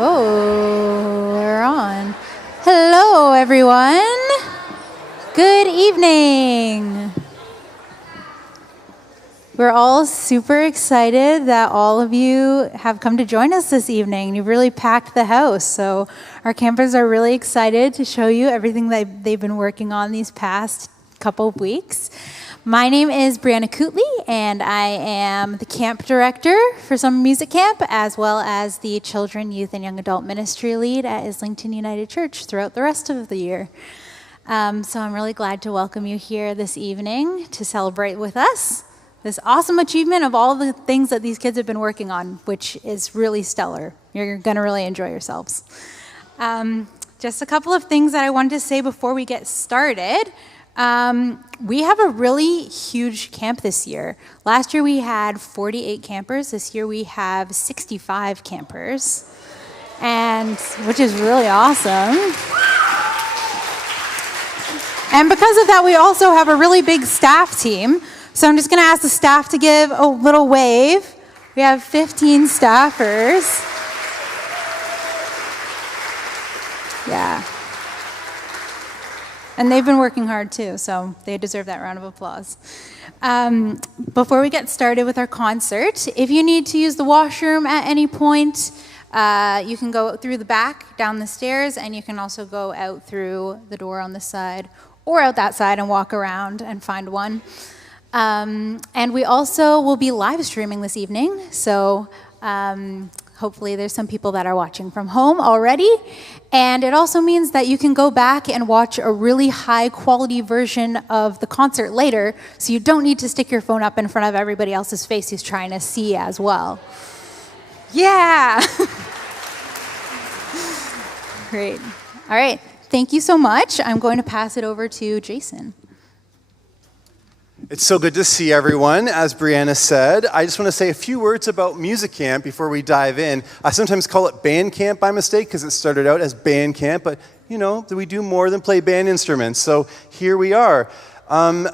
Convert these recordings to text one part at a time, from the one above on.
Oh, we're on. Hello, everyone. Good evening. We're all super excited that all of you have come to join us this evening. You've really packed the house. So our campers are really excited to show you everything that they've been working on these past couple of weeks. My name is Brianna Cootley, and I am the camp director for Summer Music Camp, as well as the Children, Youth, and Young Adult Ministry lead at Islington United Church throughout the rest of the year. So I'm really glad to welcome you here this evening to celebrate with us this awesome achievement of all the things that these kids have been working on, which is really stellar. You're going to really enjoy yourselves. Just a couple of things that I wanted to say before we get started. We have a really huge camp this year. Last year we had 48 campers. This year we have 65 campers, and which is really awesome. And because of that, we also have a really big staff team. So I'm just going to ask the staff to give a little wave. We have 15 staffers. Yeah. And they've been working hard too, so they deserve that round of applause. Before we get started with our concert, if you need to use the washroom at any point, you can go through the back, down the stairs, and you can also go out through the door on this side, or out that side and walk around and find one. And we also will be live streaming this evening, so hopefully there's some people that are watching from home already. And it also means that you can go back and watch a really high quality version of the concert later, so you don't need to stick your phone up in front of everybody else's face who's trying to see as well. Yeah! Great. All right. Thank you so much. I'm going to pass it over to Jason. It's so good to see everyone. As Brianna said, I just want to say a few words about music camp before we dive in. I sometimes call it band camp by mistake because it started out as band camp, but you know, we do more than play band instruments, so here we are. We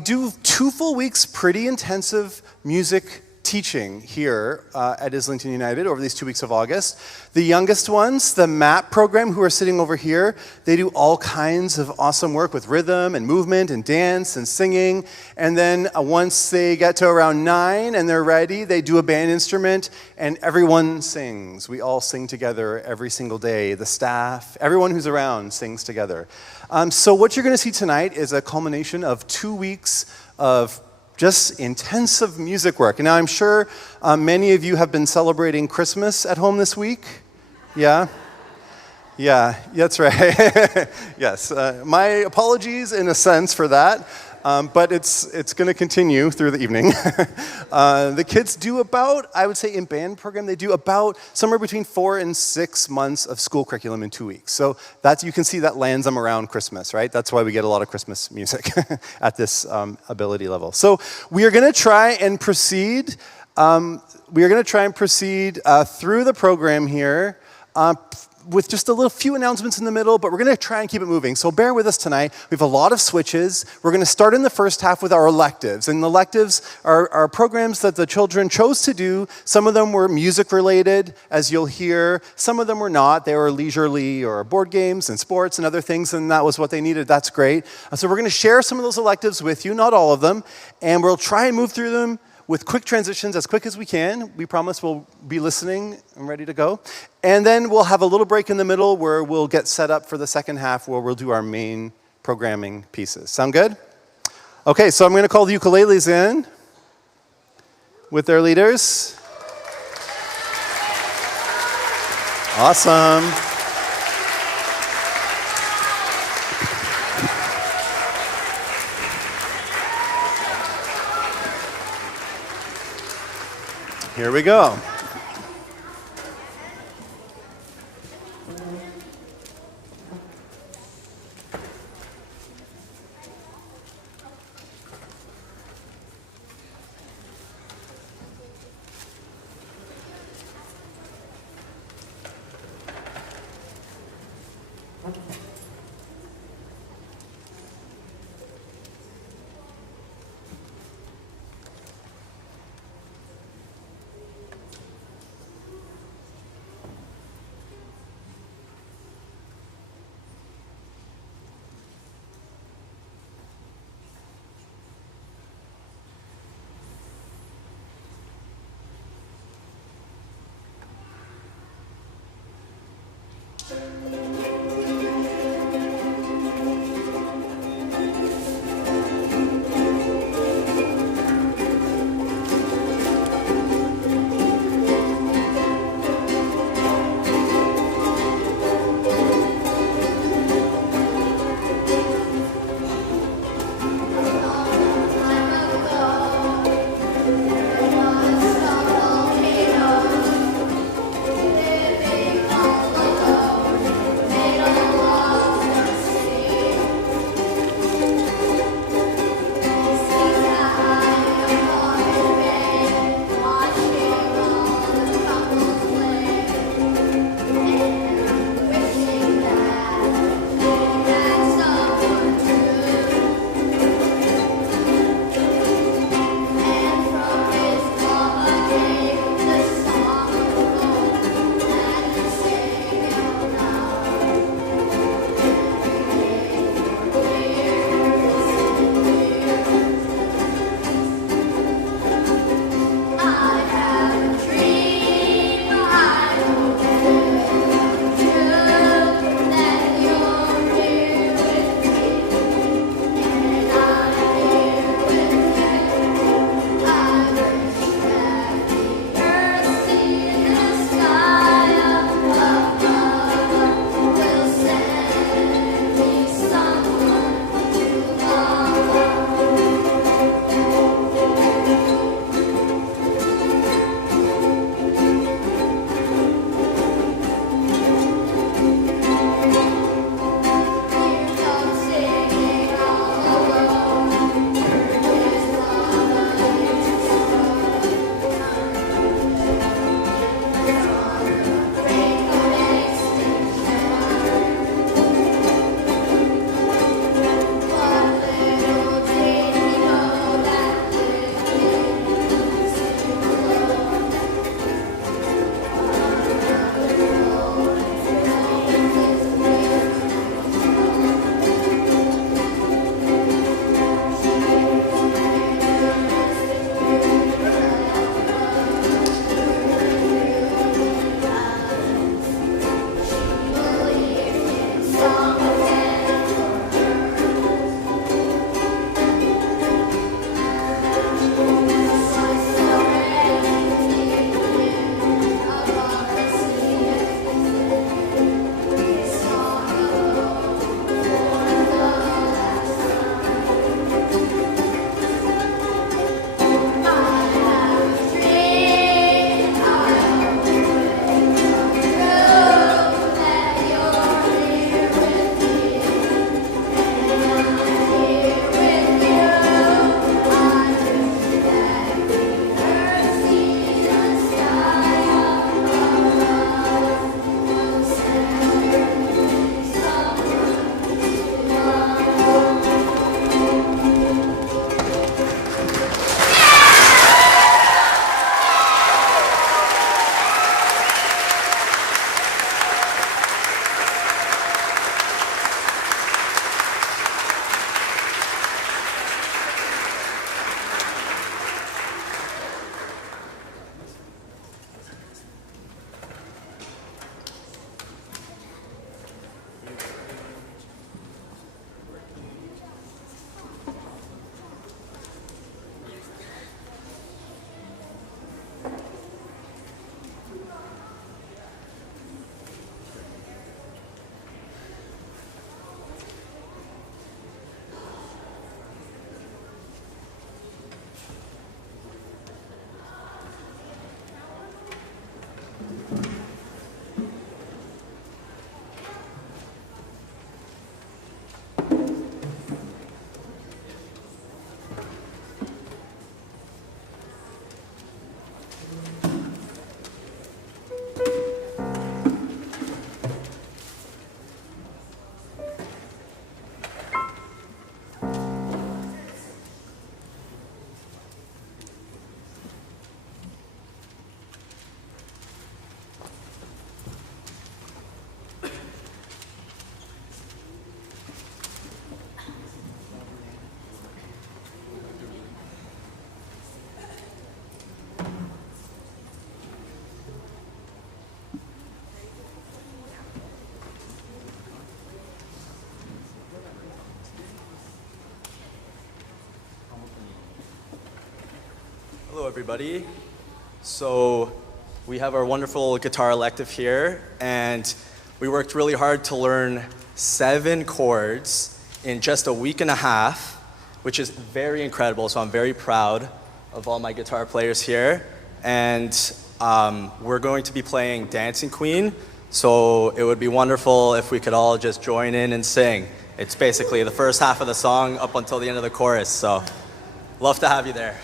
do 2 full weeks, pretty intensive music teaching here at Islington United over these 2 weeks of August. The youngest ones, the MAP program, who are sitting over here, they do all kinds of awesome work with rhythm and movement and dance and singing. And then once they get to around 9 and they're ready, they do a band instrument and everyone sings. We all sing together every single day. The staff, everyone who's around sings together. So what you're going to see tonight is a culmination of 2 weeks of just intensive music work. And now I'm sure many of you have been celebrating Christmas at home this week. Yeah? Yeah, that's right. Yes. My apologies in a sense for that. But it's going to continue through the evening. The kids do about, I would say in band program, they do about somewhere between 4 and 6 months of school curriculum in 2 weeks. So that's, you can see that lands them around Christmas, right? That's why we get a lot of Christmas music at this ability level. So we are going to try and proceed. Through the program here. With just a little few announcements in the middle, but we're going to try and keep it moving. So bear with us tonight. We have a lot of switches. We're going to start in the first half with our electives. And the electives are programs that the children chose to do. Some of them were music related, as you'll hear. Some of them were not. They were leisurely or board games and sports and other things, and that was what they needed. That's great. So we're going to share some of those electives with you, not all of them, and we'll try and move through them with quick transitions as quick as we can. We promise we'll be listening and ready to go. And then we'll have a little break in the middle where we'll get set up for the second half where we'll do our main programming pieces. Sound good? Okay, so I'm going to call the ukuleles in with their leaders. Awesome. Here we go. Living all alone. everybody. So we have our wonderful guitar elective here, and we worked really hard to learn 7 chords in just a week and a half, which is very incredible. So I'm very proud of all my guitar players here. And we're going to be playing Dancing Queen, so it would be wonderful if we could all just join in and sing. It's basically the first half of the song up until the end of the chorus, so love to have you there.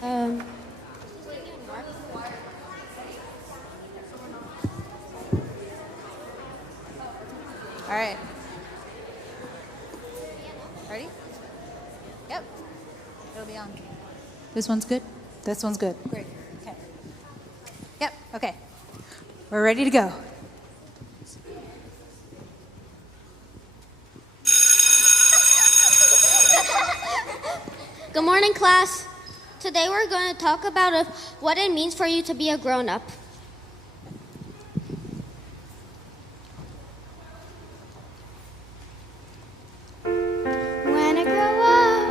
Um, All right. Ready? Yep. It'll be on. This one's good? This one's good. Great. Okay. Yep. Okay. We're ready to go. Good morning, class. Today we're going to talk about what it means for you to be a grown-up. When I grow up,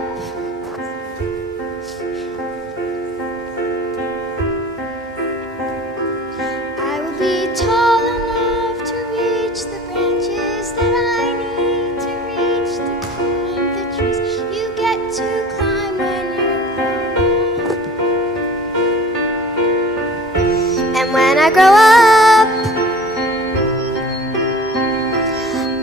I will be tall enough to reach the branches that I need to reach to climb the trees you get to climb when you're grown up. And when I grow up,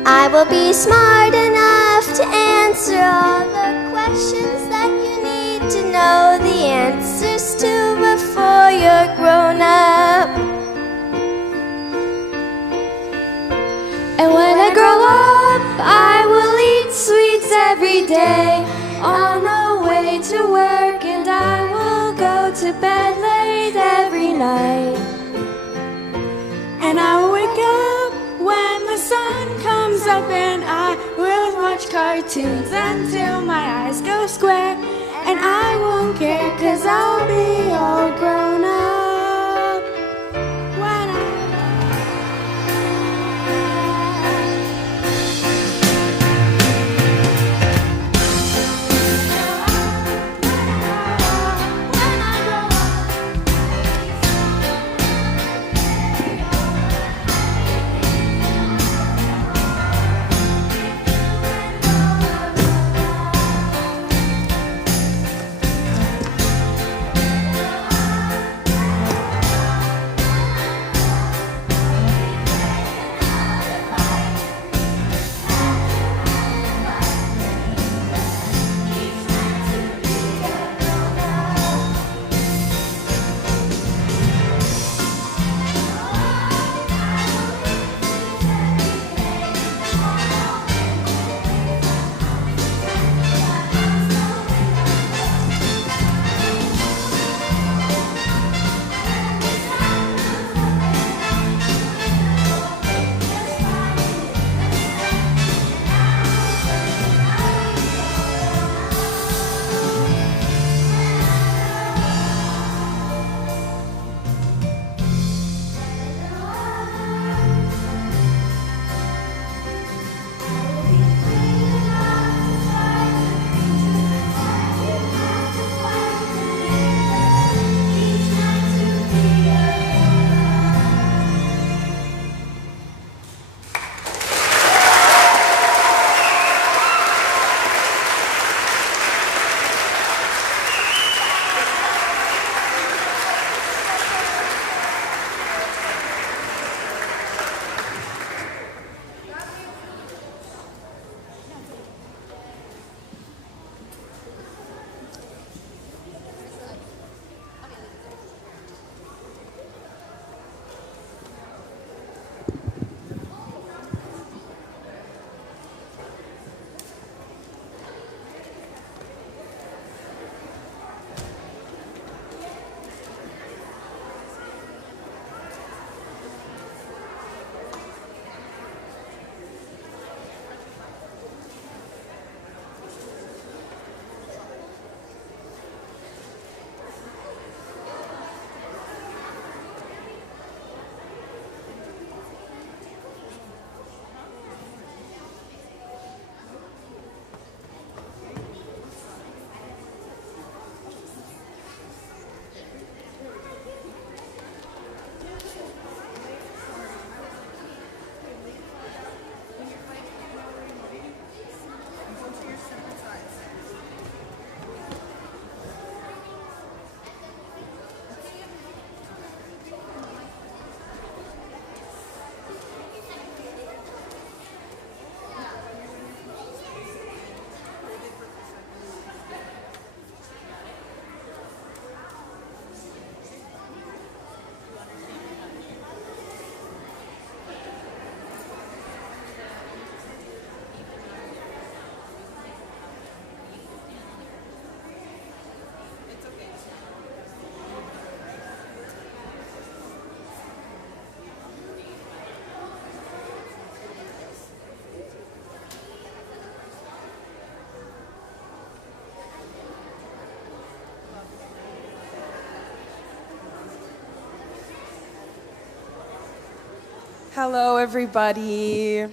I will be smart enough to answer all the questions that you need to know the answers to before you're grown up. And when I grow up, I will eat sweets every day on the way to work, and I will go to bed late every night. And I will wake up when the sun comes up, and I will watch cartoons until my eyes go square. And I won't care, 'cause I'll be all grown up when Hello, everybody.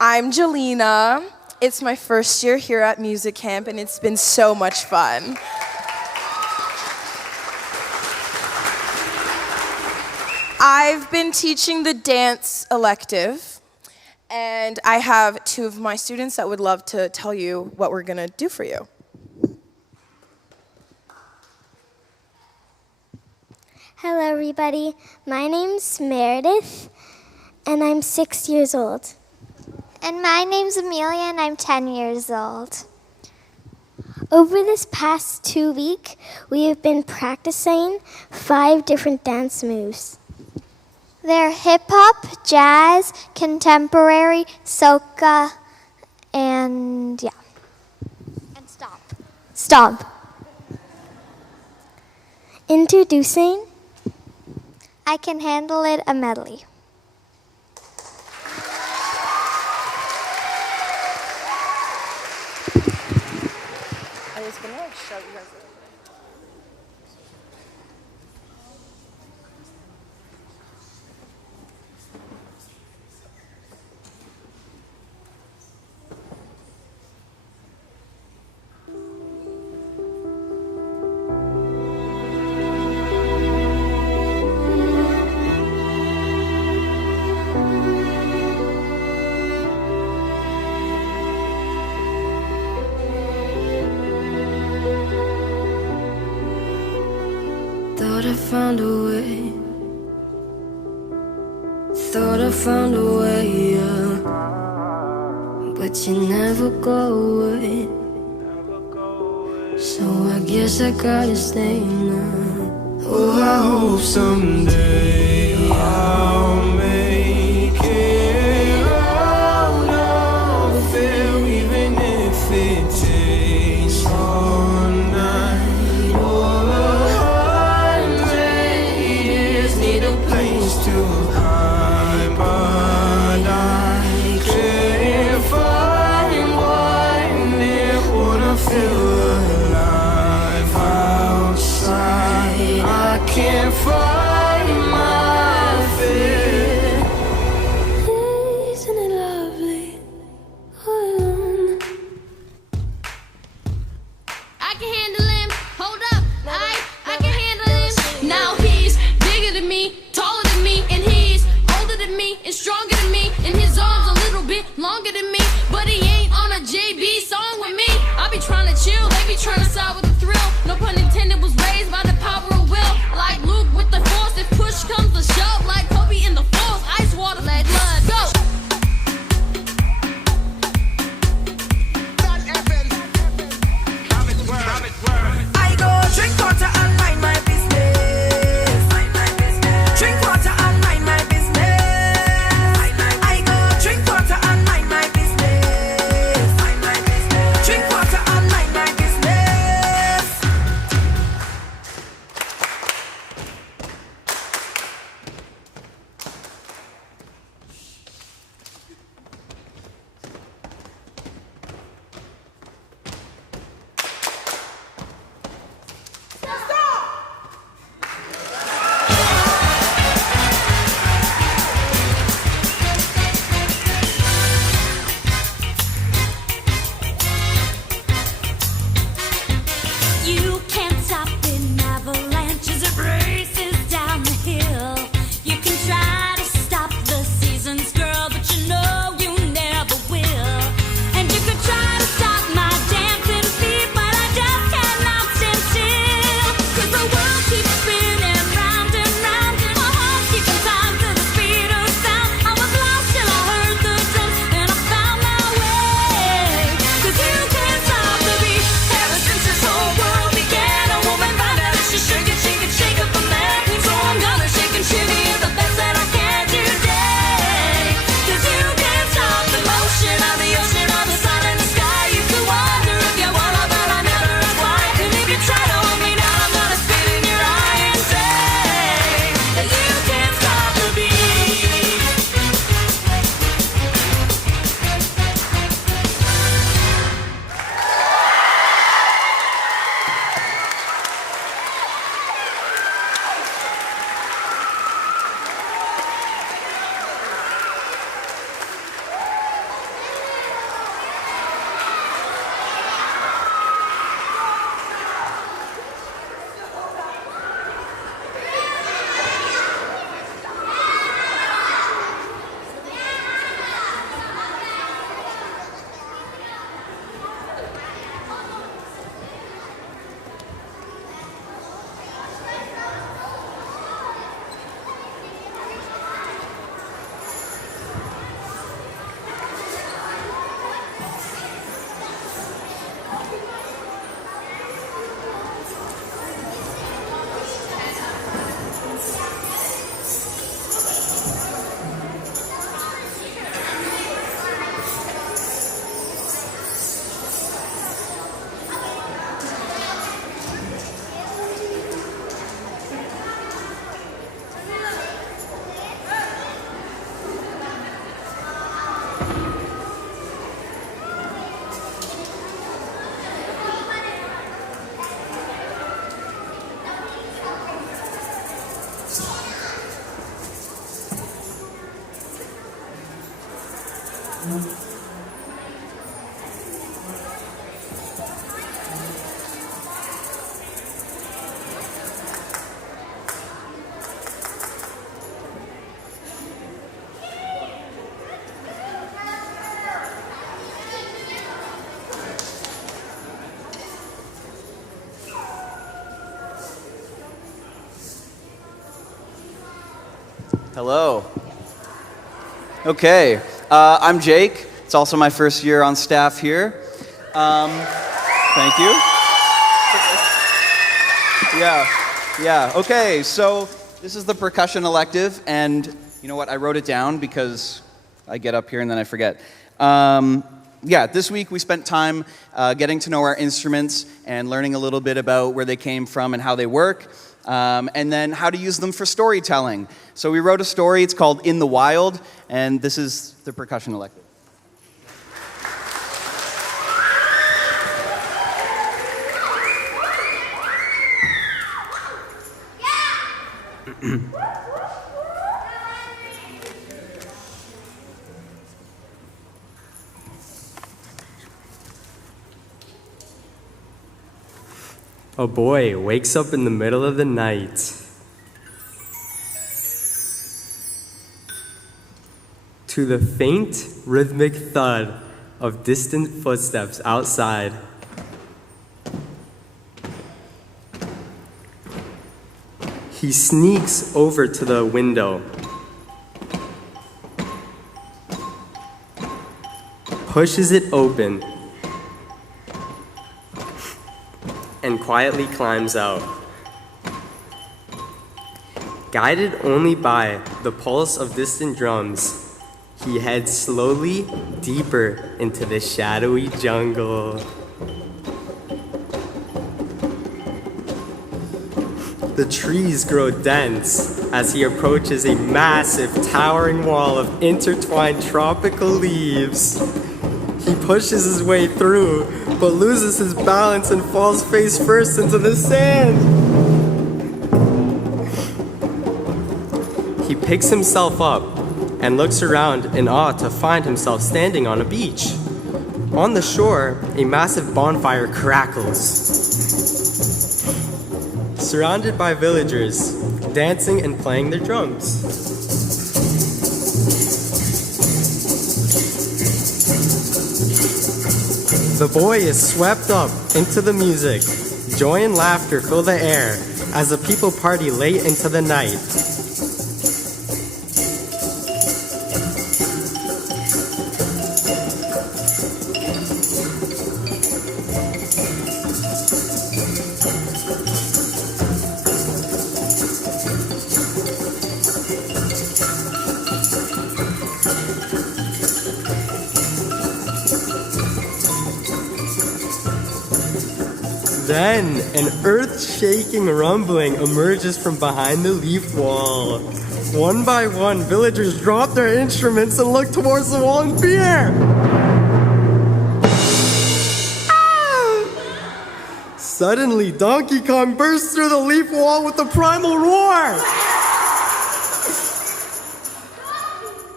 I'm Jelena. It's my first year here at Music Camp, and it's been so much fun. I've been teaching the dance elective, and I have two of my students that would love to tell you what we're gonna do for you. Hello, everybody. My name's Meredith, and I'm 6 years old. And my name's Amelia, and I'm 10 years old. Over this past 2 weeks, we have been practicing 5 different dance moves. They're hip-hop, jazz, contemporary, soca, and yeah. And stomp. Stomp. Introducing I Can Handle It, a medley. I was gonna show you guys. Thought I found a way. Thought I found a way, yeah. But you never go away. So I guess I gotta stay now. Oh, I hope someday I'll make it out of here, even if it takes all night or 100 years. Need a place to hide, but I couldn't find one that would feel alive outside. I can't find my fear. Isn't it lovely? Alone. I can handle him. Hold up. I can handle him. Now he's bigger than me, taller than me, and he's older than me and stronger than me. And his arms a little bit longer than me, but he ain't on a JB song with me. I be trying to chill, they be trying to side with the thrill. No pun intended, was raised by the power of will. Like Luke with the force, if push comes to shove. Like Kobe in the force, ice water, let blood go. I go drink water and mind my business. Drink water and mind my business. I go drink water and mind my business. Drink water and mind my business. Hello. Okay, I'm Jake. It's also my first year on staff here. Thank you. Yeah, okay, so this is the percussion elective, and you know what, I wrote it down because I get up here and then I forget. This week we spent time getting to know our instruments and learning a little bit about where they came from and how they work, and then how to use them for storytelling. So we wrote a story, it's called In the Wild, and this is the percussion elective. A boy wakes up in the middle of the night to the faint, rhythmic thud of distant footsteps outside. He sneaks over to the window, pushes it open, and quietly climbs out. Guided only by the pulse of distant drums, he heads slowly deeper into the shadowy jungle. The trees grow dense as he approaches a massive, towering wall of intertwined tropical leaves. He pushes his way through, but loses his balance and falls face first into the sand. He picks himself up and looks around in awe to find himself standing on a beach. On the shore, a massive bonfire crackles, surrounded by villagers dancing and playing their drums. The boy is swept up into the music. Joy and laughter fill the air as the people party late into the night. Then, an earth-shaking rumbling emerges from behind the leaf wall. One by one, villagers drop their instruments and look towards the wall in fear. Ah! Suddenly, Donkey Kong bursts through the leaf wall with a primal roar.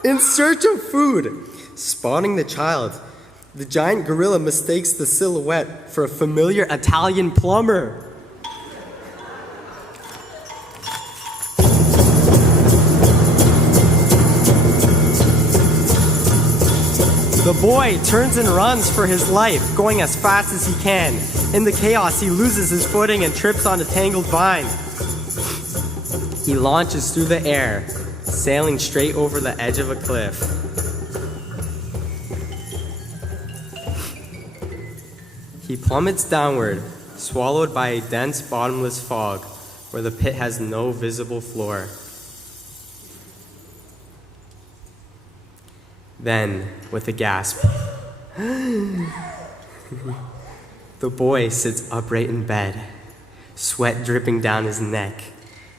In search of food, spotting the child, the giant gorilla mistakes the silhouette for a familiar Italian plumber. The boy turns and runs for his life, going as fast as he can. In the chaos, he loses his footing and trips on a tangled vine. He launches through the air, sailing straight over the edge of a cliff. He plummets downward, swallowed by a dense, bottomless fog, where the pit has no visible floor. Then, with a gasp, the boy sits upright in bed, sweat dripping down his neck.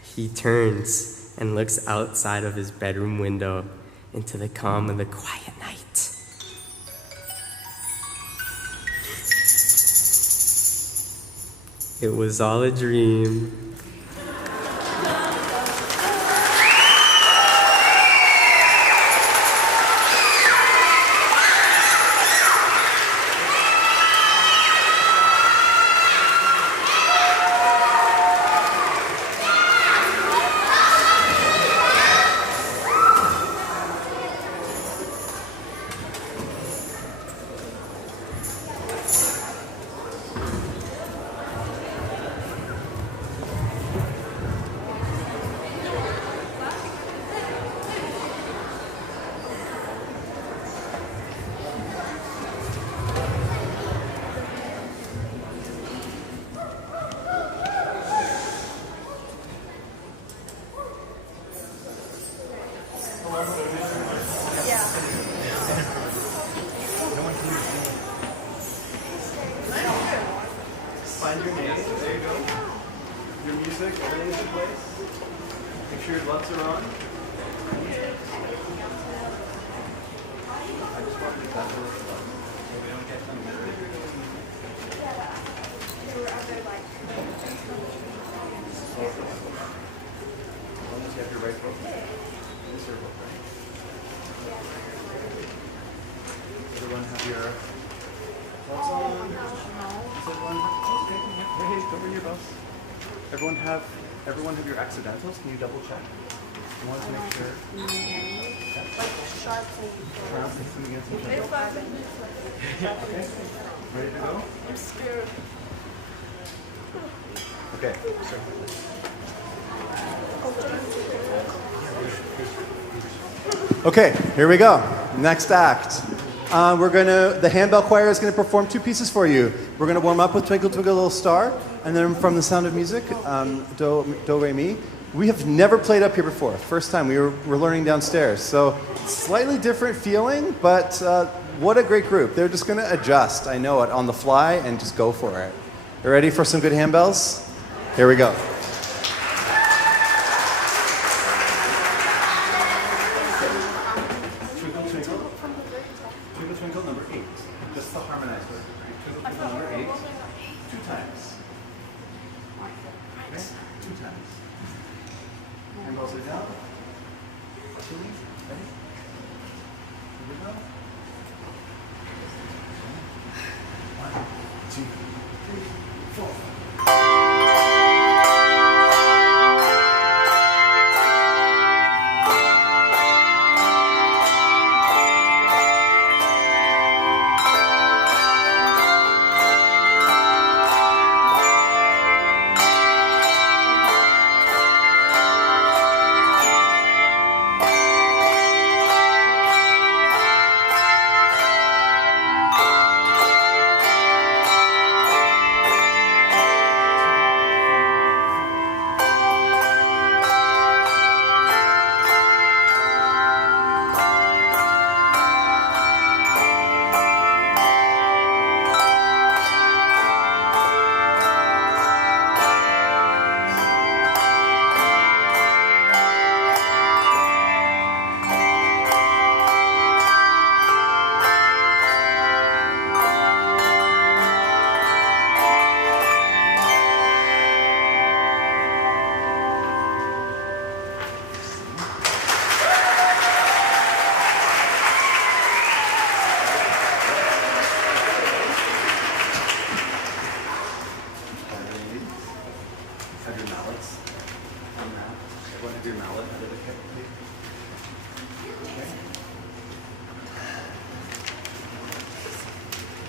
He turns and looks outside of his bedroom window into the calm of the quiet night. It was all a dream. There you go. Your music, everything's in place. Make sure your gloves are on. I just want to that so we don't get them. As long as you have your right foot. This your foot, right? Everyone have your gloves on. Does everyone okay? Hey, cover your gloves. Everyone have your accidentals. Can you double check? You want to make sure. Sharps and against each other. Okay. Ready to go? I'm scared. Okay. Okay, here we go. Next act. The handbell choir is gonna perform two pieces for you. We're gonna warm up with Twinkle Twinkle Little Star, and then from The Sound of Music, Do Re Mi. We have never played up here before. First time, we're learning downstairs. So slightly different feeling, but what a great group. They're just gonna adjust, I know it, on the fly and just go for it. You ready for some good handbells? Here we go. Twinkle, twinkle. Twinkle, twinkle, number 8. Just the harmonized word. Twinkle, twinkle, number 8. 2 times. Okay? 2 times. Handballs are down. 2. Ready? Here we go. 1, 2, 3, 4. Have your mallets on that. Everyone have your mallet under the hip, please. Okay.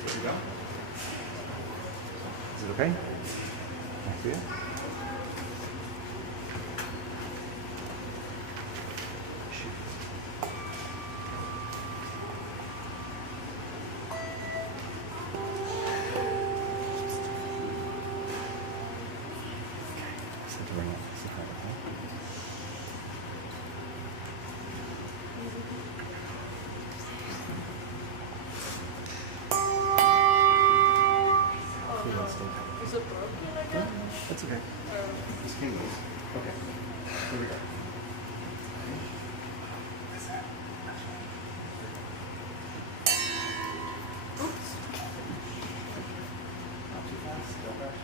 Here we go. Is it okay? Nice for you. Is it broken again? That's okay. Just hang those. Okay. Here we go. Oops. Not too fast. Don't rush.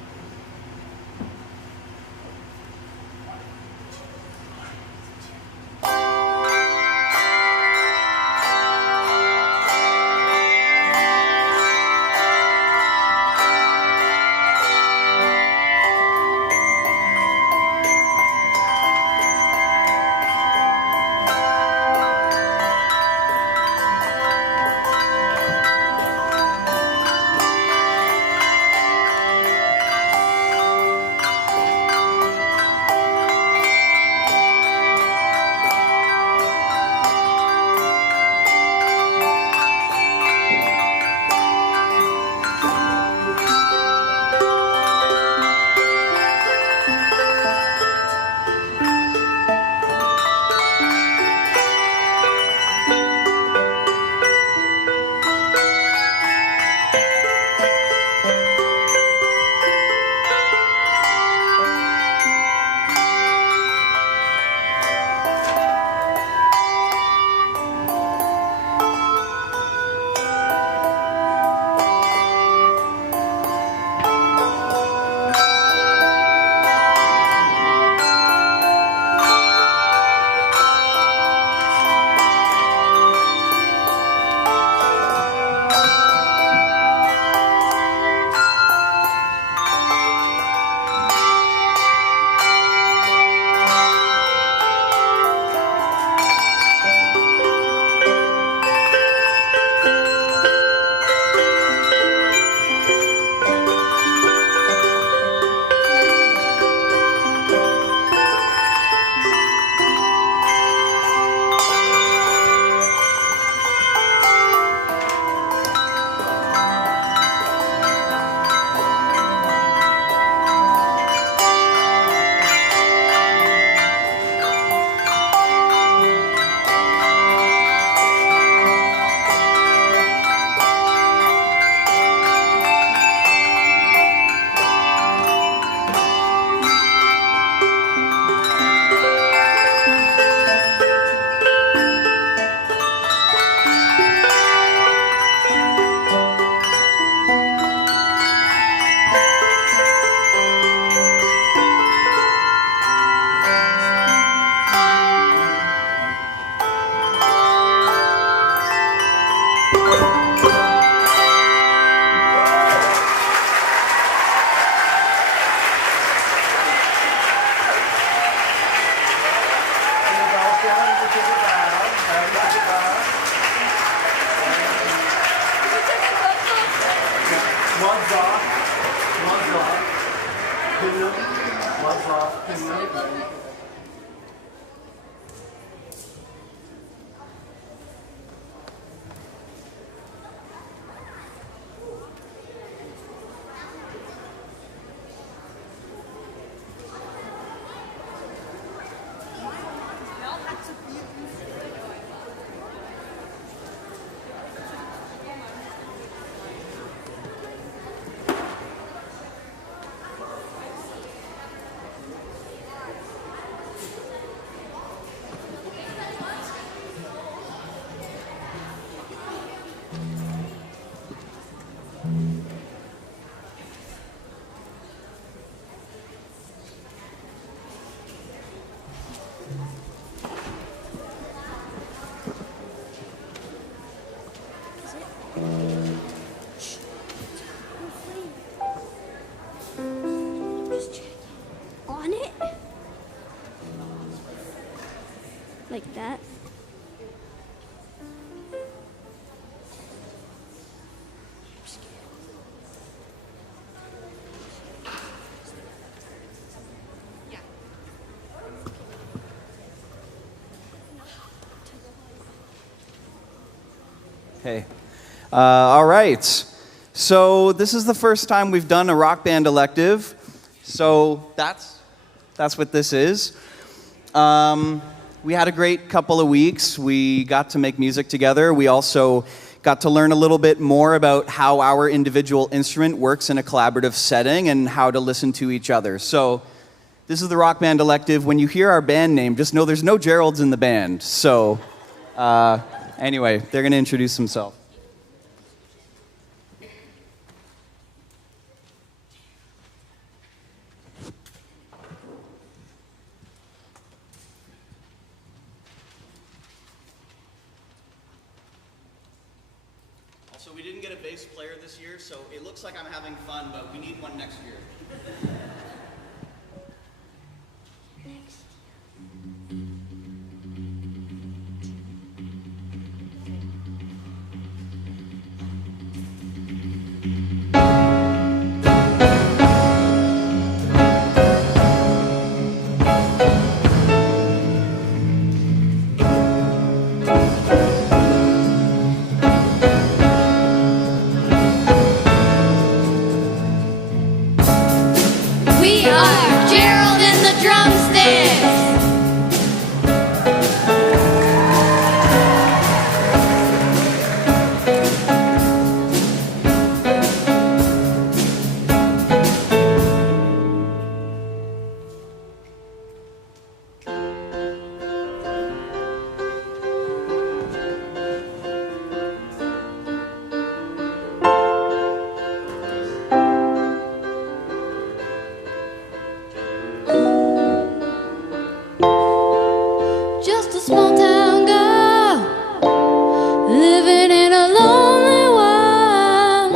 On it? Like that? Hey. All right. So this is the first time we've done a rock band elective. So that's what this is. We had a great couple of weeks. We got to make music together. We also got to learn a little bit more about how our individual instrument works in a collaborative setting and how to listen to each other. So this is the rock band elective. When you hear our band name, just know there's no Geralds in the band. So anyway, they're going to introduce themselves. Also, we didn't get a bass player this year, so it looks like I'm having fun, but we need one next year. We are Gerald and the Drumsticks. Just a small town girl living in a lonely world.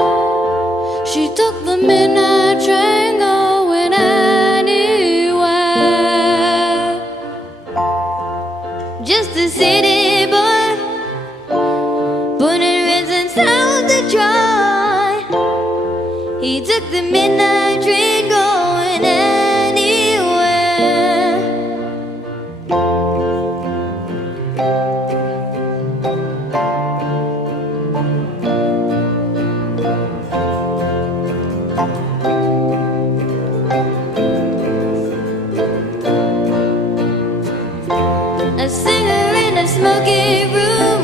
She took the midnight train going anywhere. Just a city boy, born and raised in South Detroit. He took the midnight train going anywhere. A singer in a smoky room,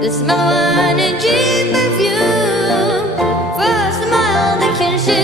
the smell of wine and cheap perfume. For a smile that can share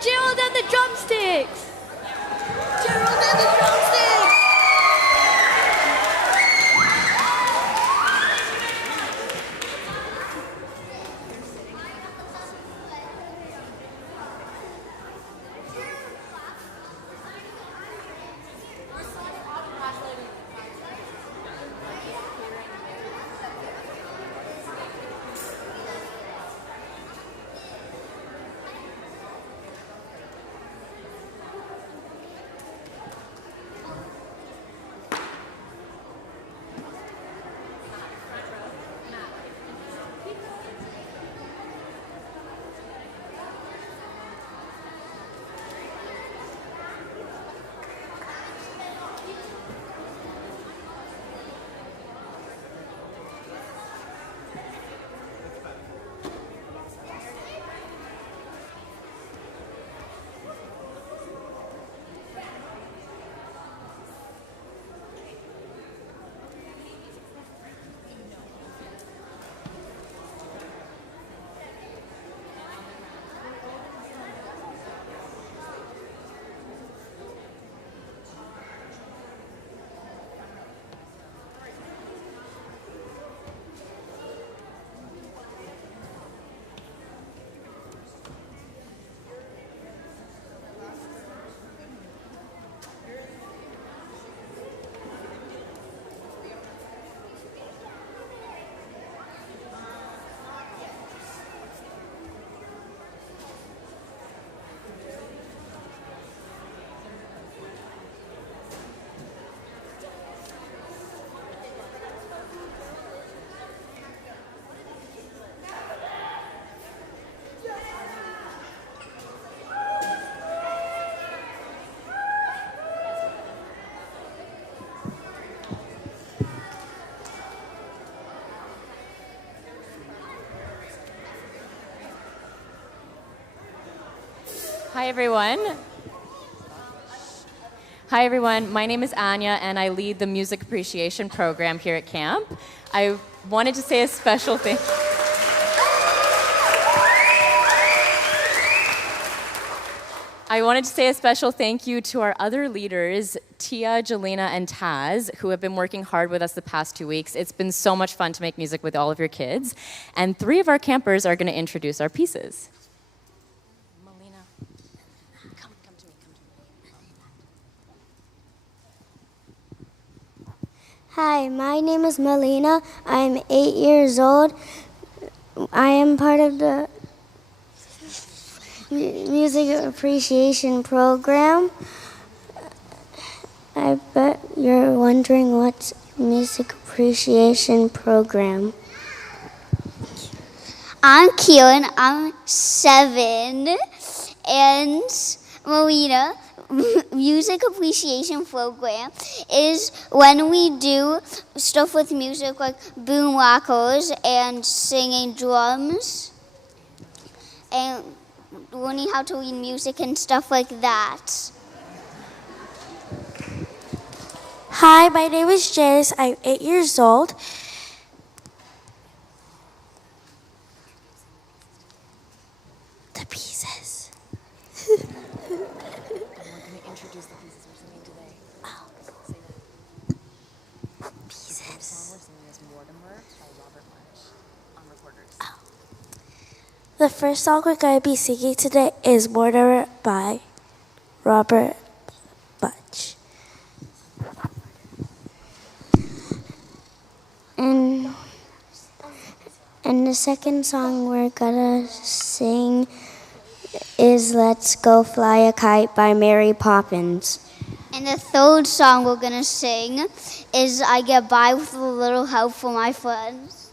Gerald and the drumsticks. Gerald and the drumsticks. Hi, everyone. Hi, everyone. My name is Anya, and I lead the Music Appreciation Program here at camp. I wanted to say a special thank you to our other leaders, Tia, Jelena, and Taz, who have been working hard with us the past 2 weeks. It's been so much fun to make music with all of your kids. And 3 of our campers are going to introduce our pieces. Hi, my name is Melina. I'm 8 years old. I am part of the Music Appreciation Program. I bet you're wondering what's Music Appreciation Program. I'm Keelan, I'm 7, and Melina. Music Appreciation Program is when we do stuff with music like boom whackers and singing drums and learning how to read music and stuff like that. Hi, my name is Janice. I'm 8 years old. The pieces. The first song we're going to be singing today is Mortimer by Robert Butch. And the second song we're going to sing is Let's Go Fly a Kite by Mary Poppins. And the third song we're gonna sing is I Get By With a Little Help from My Friends.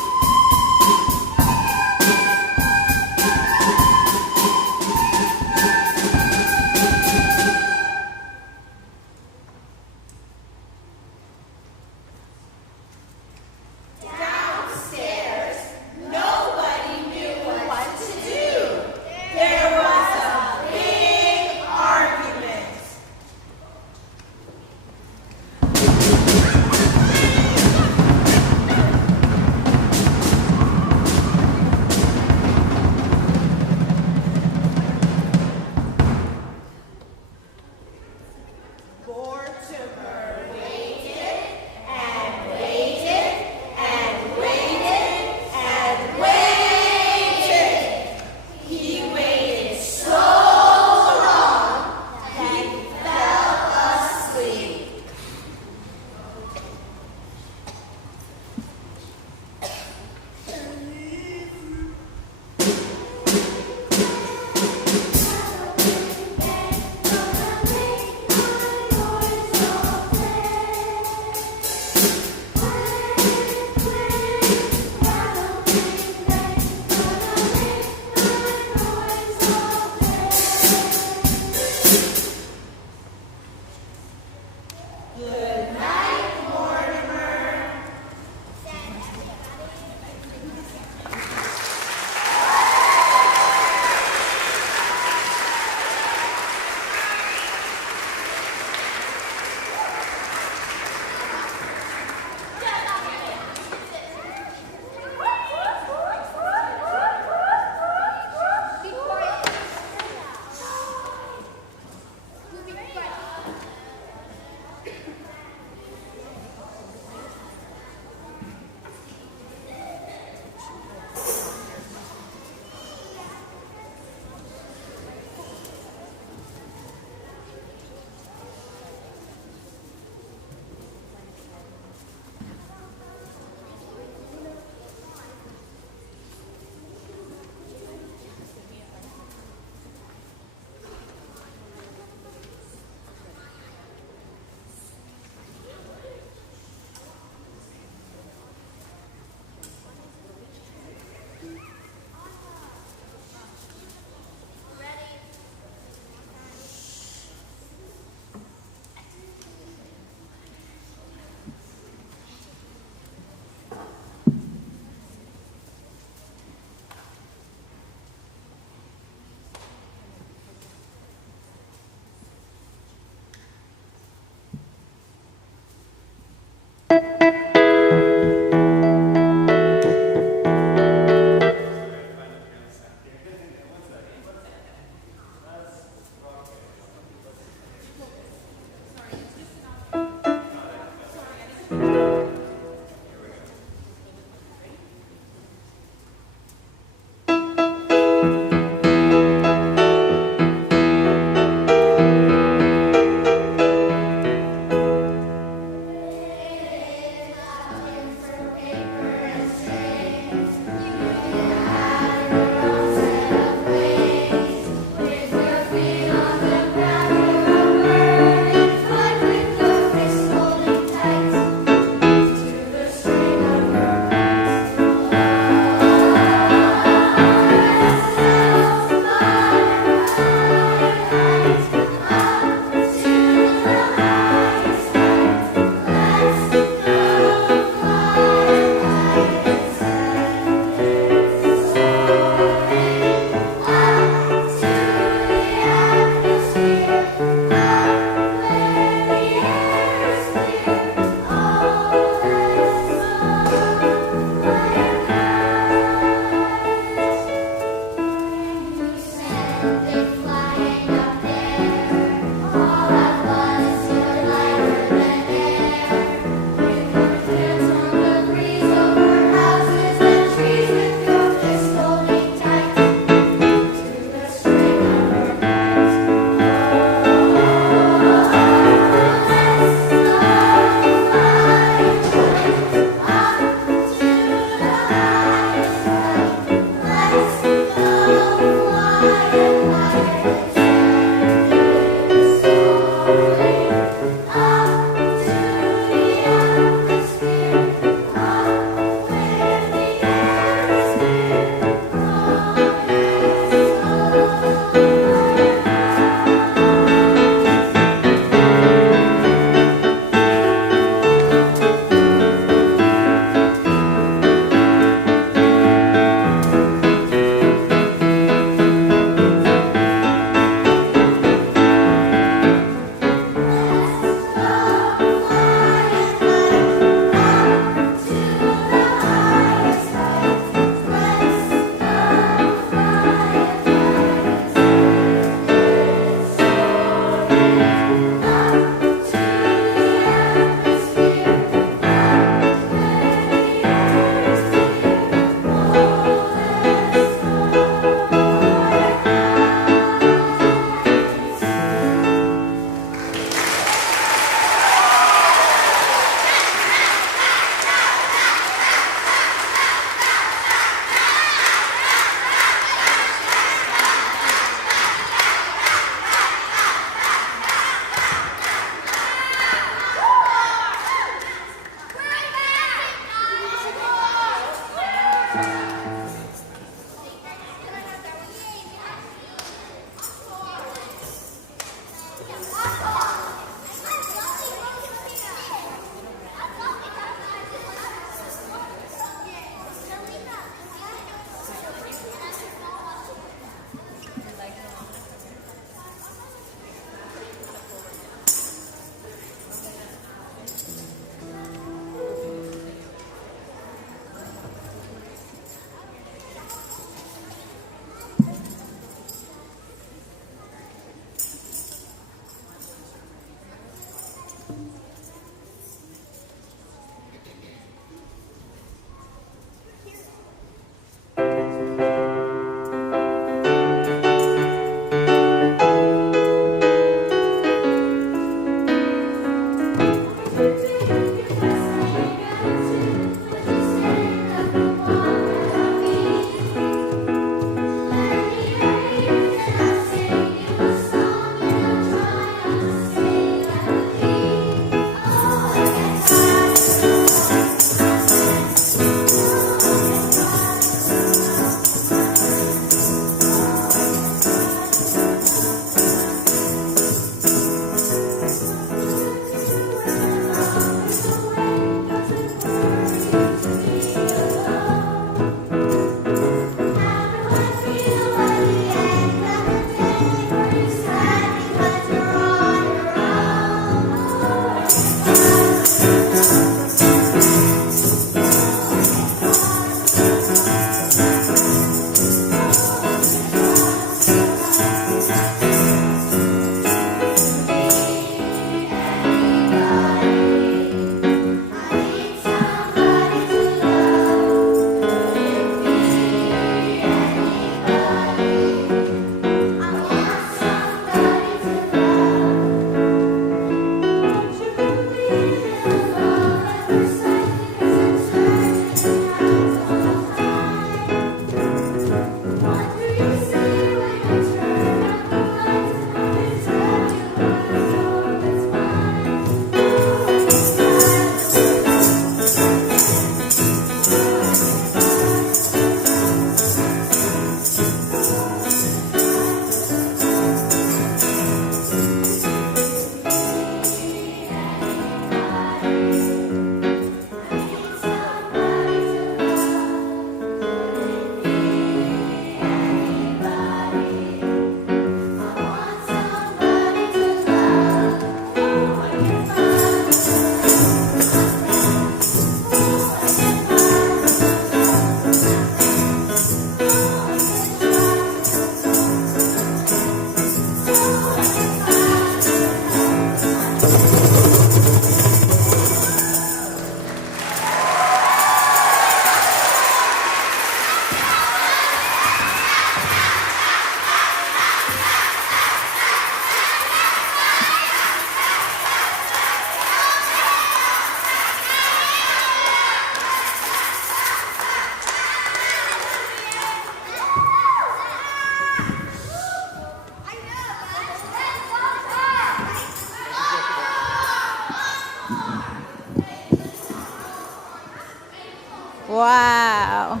Wow.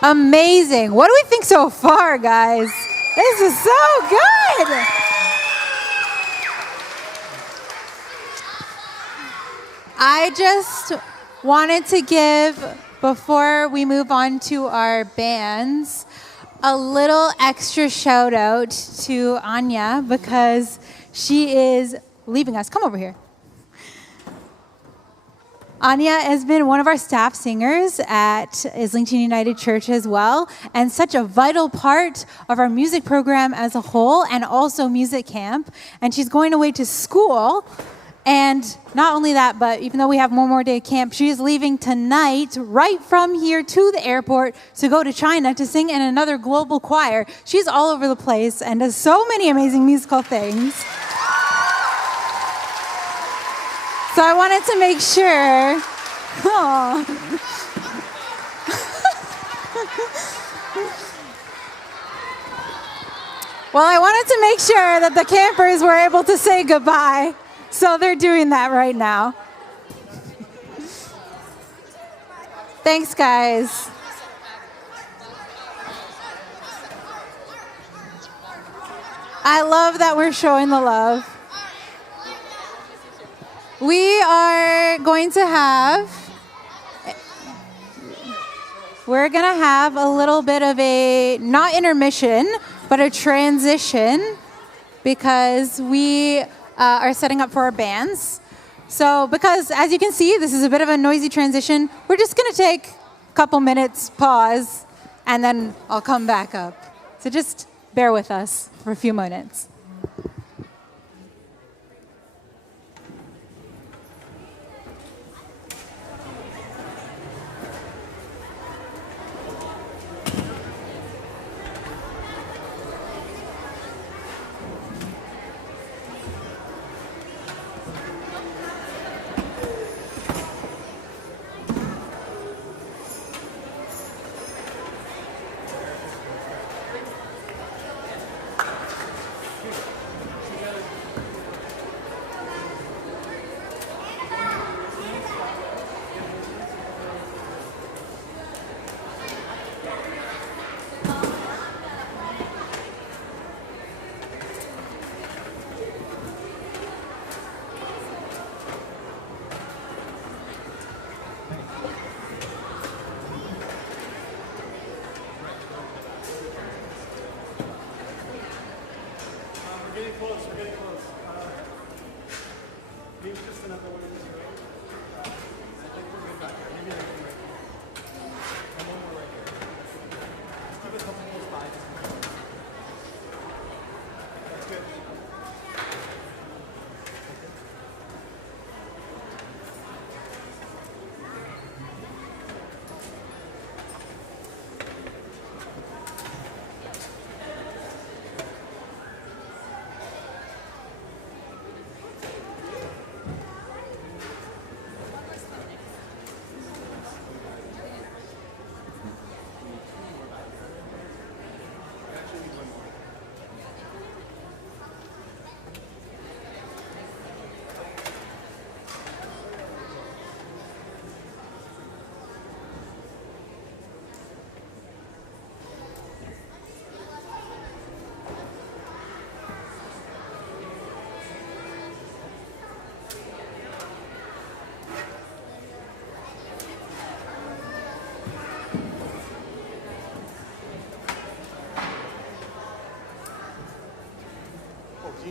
Amazing. What do we think so far, guys? This is so good. I just wanted to give, before we move on to our bands, a little extra shout out to Anya because she is leaving us. Come over here. Anya has been one of our staff singers at Islington United Church as well, and such a vital part of our music program as a whole, and also music camp. And she's going away to school. And not only that, but even though we have one more day of camp, she is leaving tonight, right from here to the airport, to go to China to sing in another global choir. She's all over the place and does so many amazing musical things. So I wanted to make sure. Well, I wanted to make sure that the campers were able to say goodbye. So they're doing that right now. Thanks, guys. I love that we're showing the love. We're going to have a little bit of a, not intermission, but a transition because we are setting up for our bands. So because, as you can see, this is a bit of a noisy transition, we're just going to take a couple minutes, pause, and then I'll come back up. So just bear with us for a few minutes.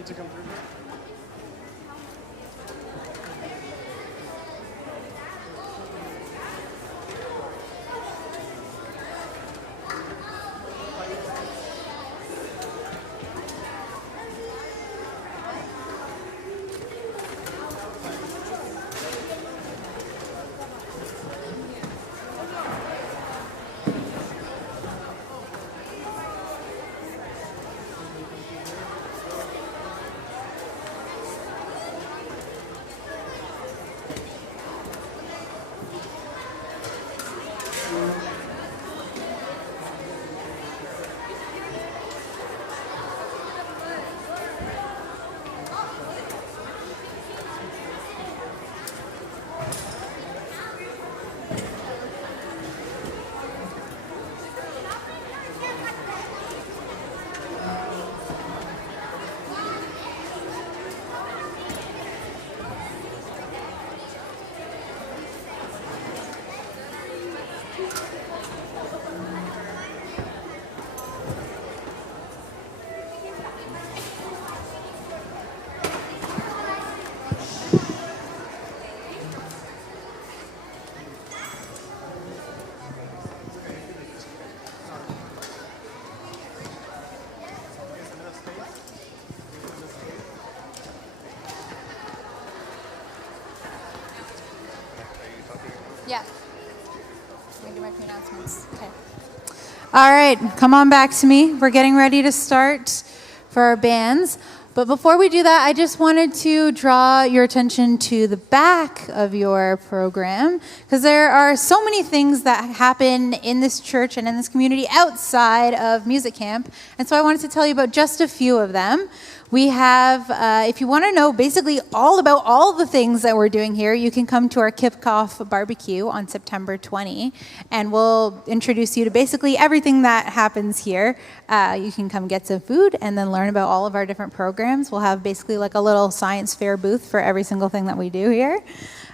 To come through here? Yeah. Let me do my pre-announcements. Okay. All right, come on back to me. We're getting ready to start for our bands. But before we do that, I just wanted to draw your attention to the back of your program, because there are so many things that happen in this church and in this community outside of music camp. And so I wanted to tell you about just a few of them. We have, if you want to know basically all about all the things that we're doing here, you can come to our kickoff barbecue on September 20, and we'll introduce you to basically everything that happens here. You can come get some food and then learn about all of our different programs. We'll have basically like a little science fair booth for every single thing that we do here.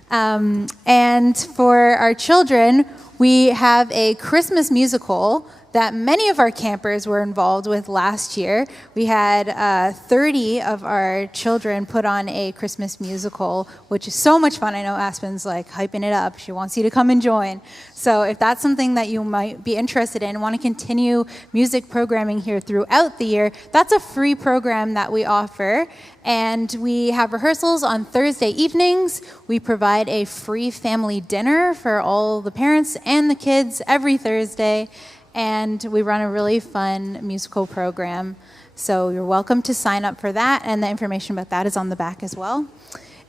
And for our children, we have a Christmas musical that many of our campers were involved with last year. We had 30 of our children put on a Christmas musical, which is so much fun. I know Aspen's like hyping it up. She wants you to come and join. So if that's something that you might be interested in, want to continue music programming here throughout the year, that's a free program that we offer. And we have rehearsals on Thursday evenings. We provide a free family dinner for all the parents and the kids every Thursday. And we run a really fun musical program. So you're welcome to sign up for that, and the information about that is on the back as well.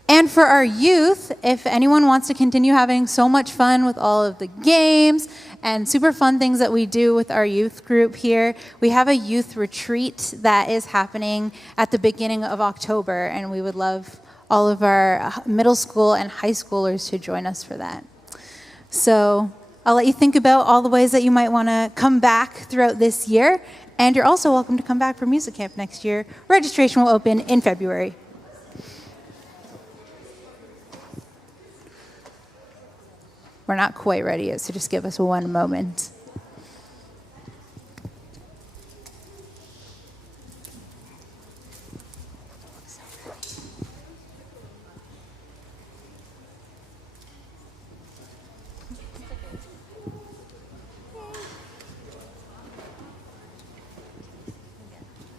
And for our youth, if anyone wants to continue having so much fun with all of the games and super fun things that we do with our youth group here, we have a youth retreat that is happening at the beginning of October, and we would love all of our middle school and high schoolers to join us for that. So I'll let you think about all the ways that you might want to come back throughout this year. And you're also welcome to come back for music camp next year. Registration will open in February. We're not quite ready yet, so just give us one moment.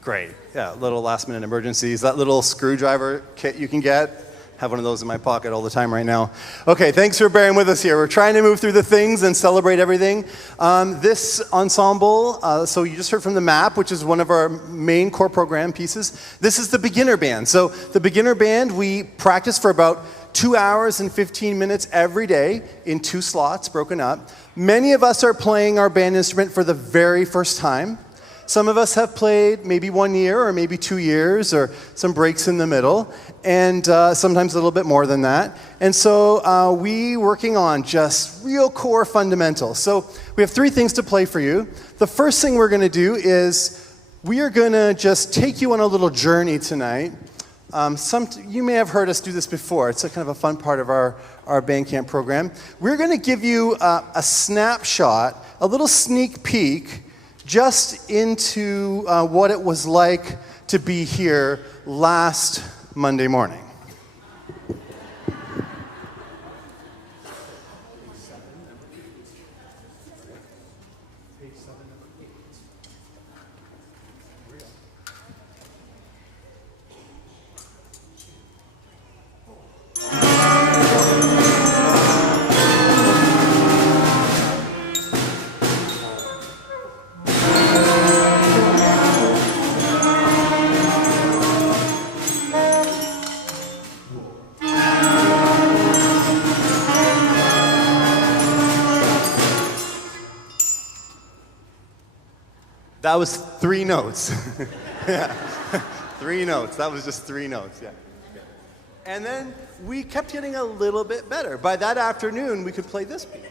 Great. Yeah, little last minute emergencies. That little screwdriver kit you can get. Have one of those in my pocket all the time right now. Okay, thanks for bearing with us here. We're trying to move through the things and celebrate everything. This ensemble, so you just heard from the map, which is one of our main core program pieces. This is the beginner band. So the beginner band, we practice for about 2 hours and 15 minutes every day in 2 slots broken up. Many of us are playing our band instrument for the very first time. Some of us have played maybe 1 year or maybe 2 years or some breaks in the middle, and sometimes a little bit more than that. And so we working on just real core fundamentals. So we have 3 things to play for you. The first thing we're going to do is we are going to just take you on a little journey tonight. You may have heard us do this before. It's a kind of a fun part of our band camp program. We're going to give you a snapshot, a little sneak peek just into what it was like to be here last Monday morning. That was 3 notes. Yeah. 3 notes. That was just 3 notes, yeah. And then we kept getting a little bit better. By that afternoon, we could play this piece.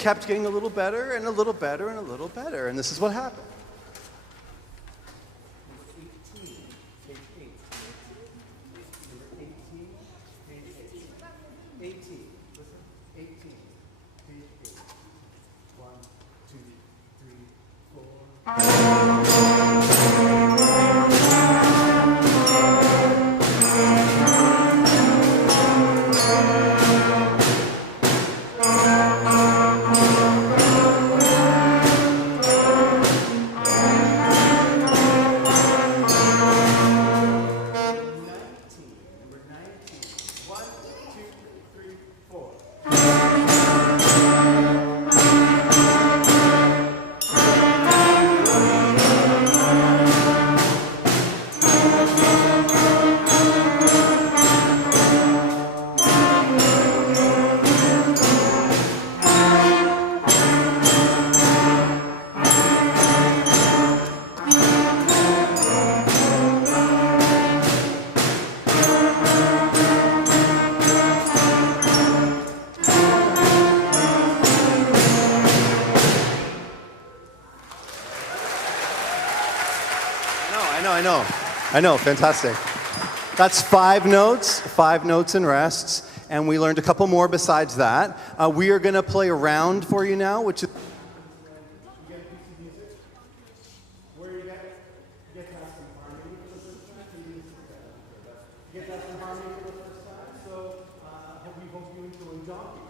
Kept getting a little better and a little better and a little better, and this is what happened. I know, fantastic. That's 5 notes and rests, and we learned a couple more besides that. We are going to play a round for you now, which is where you get to have some harmony for the first time. You get to have some harmony for the first time, so we hope you enjoy jogging.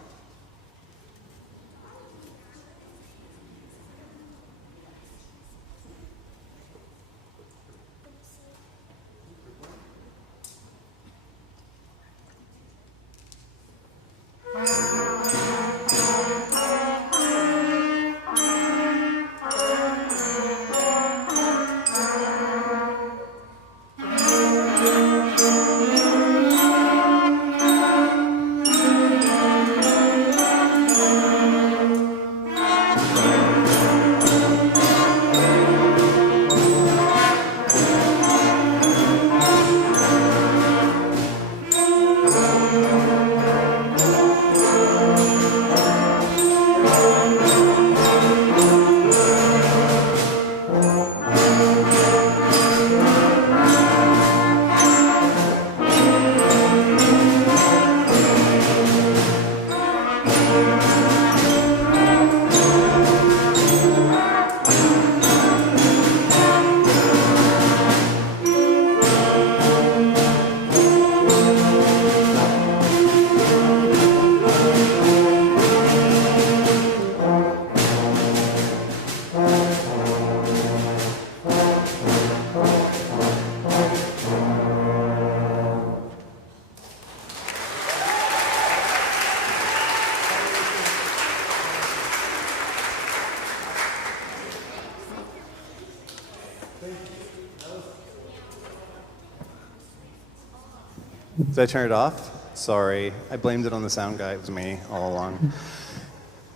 Did I turn it off? Sorry. I blamed it on the sound guy. It was me all along.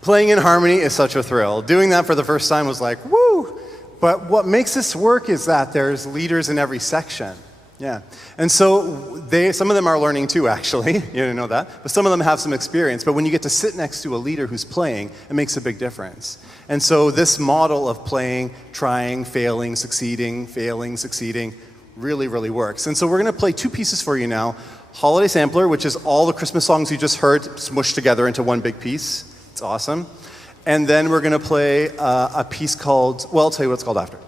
Playing in harmony is such a thrill. Doing that for the first time was like, woo! But what makes this work is that there's leaders in every section. Yeah. And so some of them are learning too, actually. You didn't know that. But some of them have some experience. But when you get to sit next to a leader who's playing, it makes a big difference. And so this model of playing, trying, failing, succeeding, really, really works. And so we're going to play 2 pieces for you now. Holiday Sampler, which is all the Christmas songs you just heard smushed together into one big piece. It's awesome. And then we're going to play a piece called, well, I'll tell you what it's called after.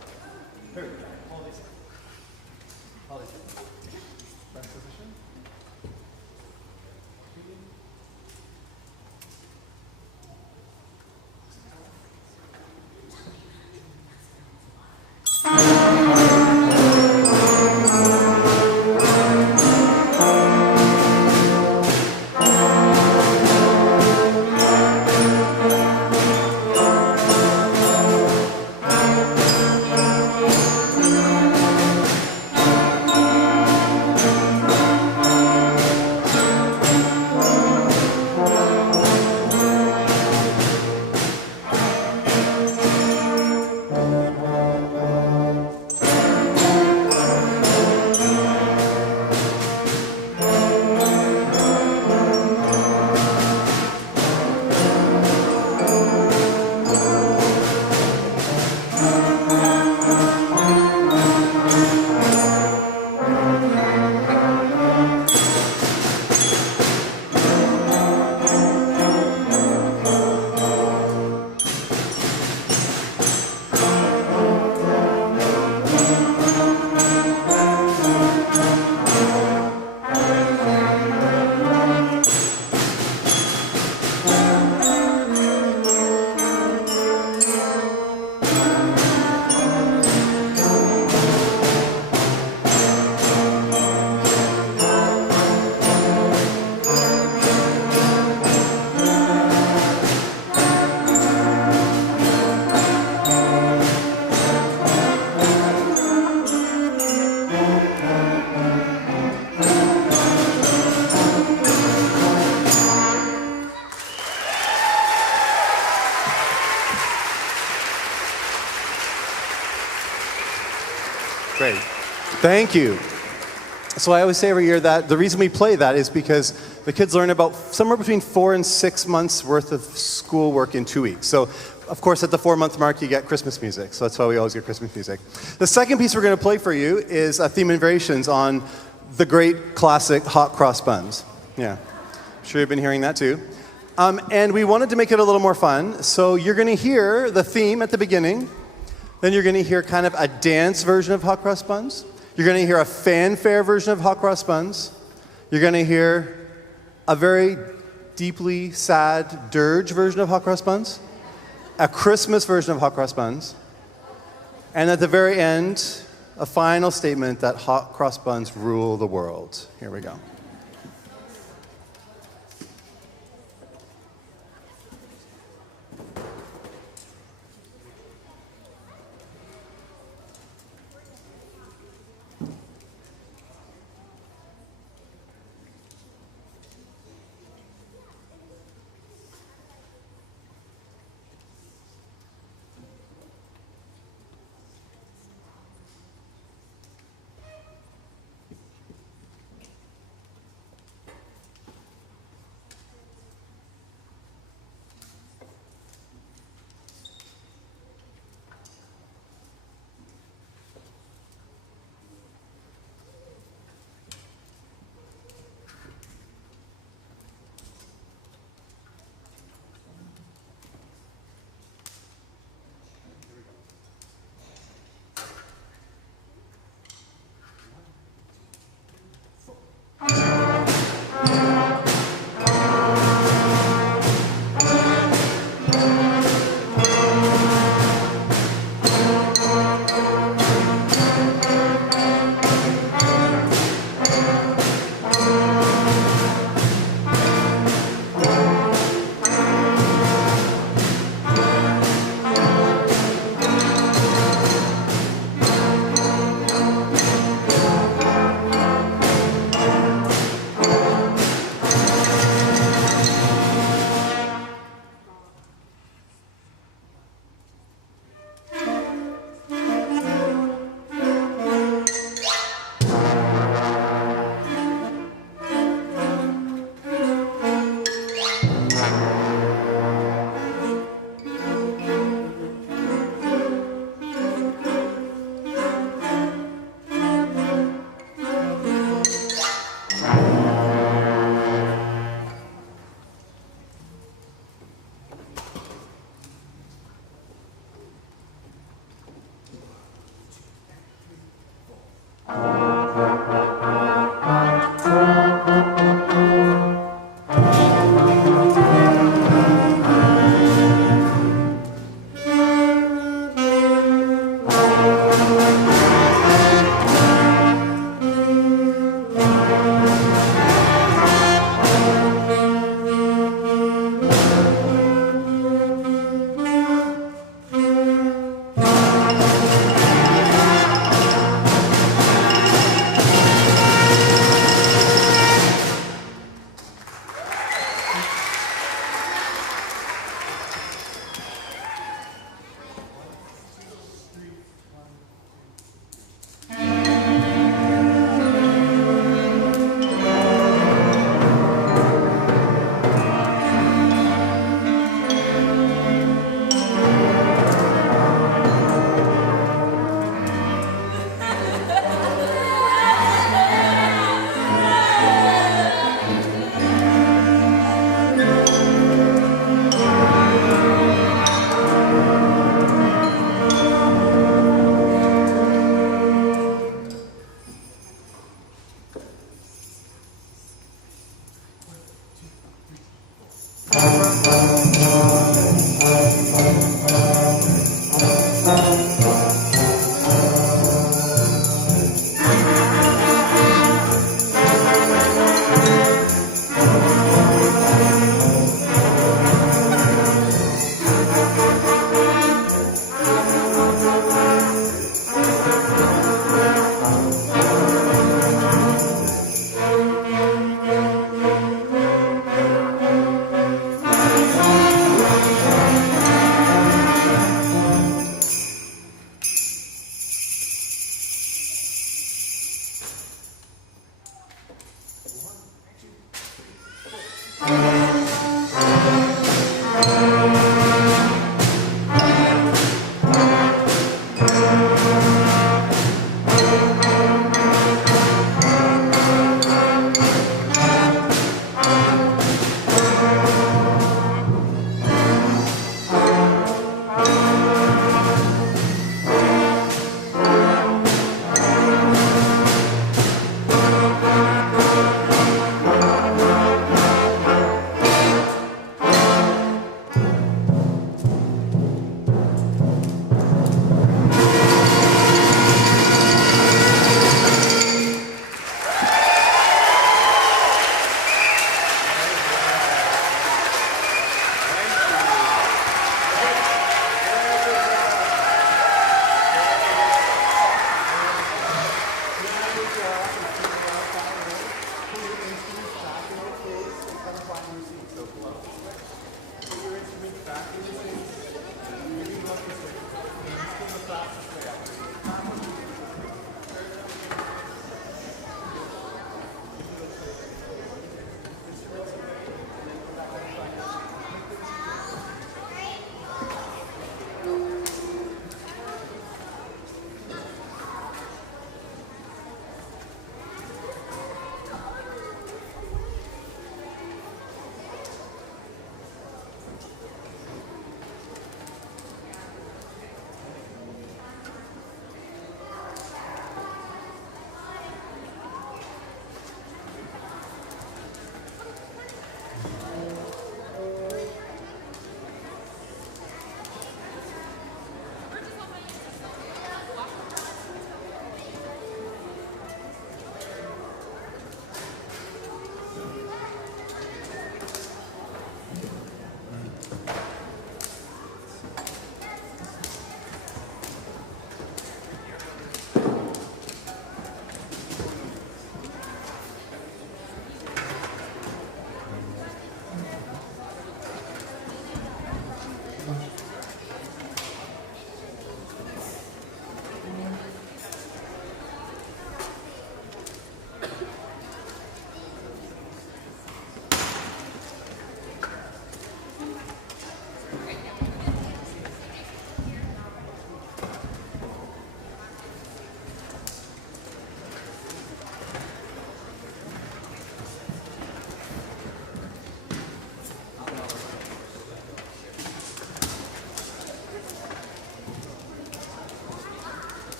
Great. Thank you. So I always say every year that the reason we play that is because the kids learn about somewhere between 4 and 6 months worth of schoolwork in 2 weeks. So of course at the 4-month mark you get Christmas music. So that's why we always get Christmas music. The second piece we're going to play for you is a theme and variations on the great classic hot cross buns. Yeah, I'm sure you've been hearing that too. And we wanted to make it a little more fun. So you're going to hear the theme at the beginning. Then you're going to hear kind of a dance version of hot cross buns. You're going to hear a fanfare version of hot cross buns. You're going to hear a very deeply sad dirge version of hot cross buns, a Christmas version of hot cross buns, and at the very end, a final statement that hot cross buns rule the world. Here we go.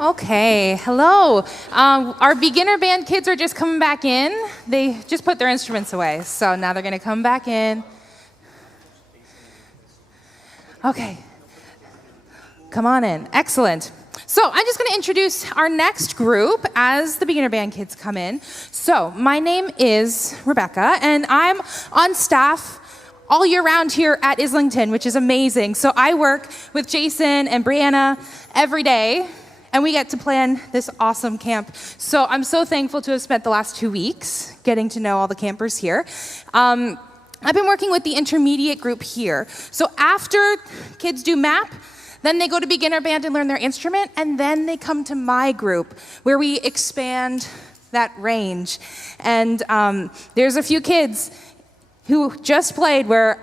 Okay, hello. Our beginner band kids are just coming back in. They just put their instruments away, so now they're going to come back in. Okay, come on in. Excellent. So I'm just going to introduce our next group as the beginner band kids come in. So my name is Rebecca, and I'm on staff all year round here at Islington, which is amazing. So I work with Jason and Brianna every day, and we get to plan this awesome camp. So I'm so thankful to have spent the last 2 weeks getting to know all the campers here. I've been working with the intermediate group here. So after kids do MAP, then they go to beginner band and learn their instrument, and then they come to my group where we expand that range. And there's a few kids who just played where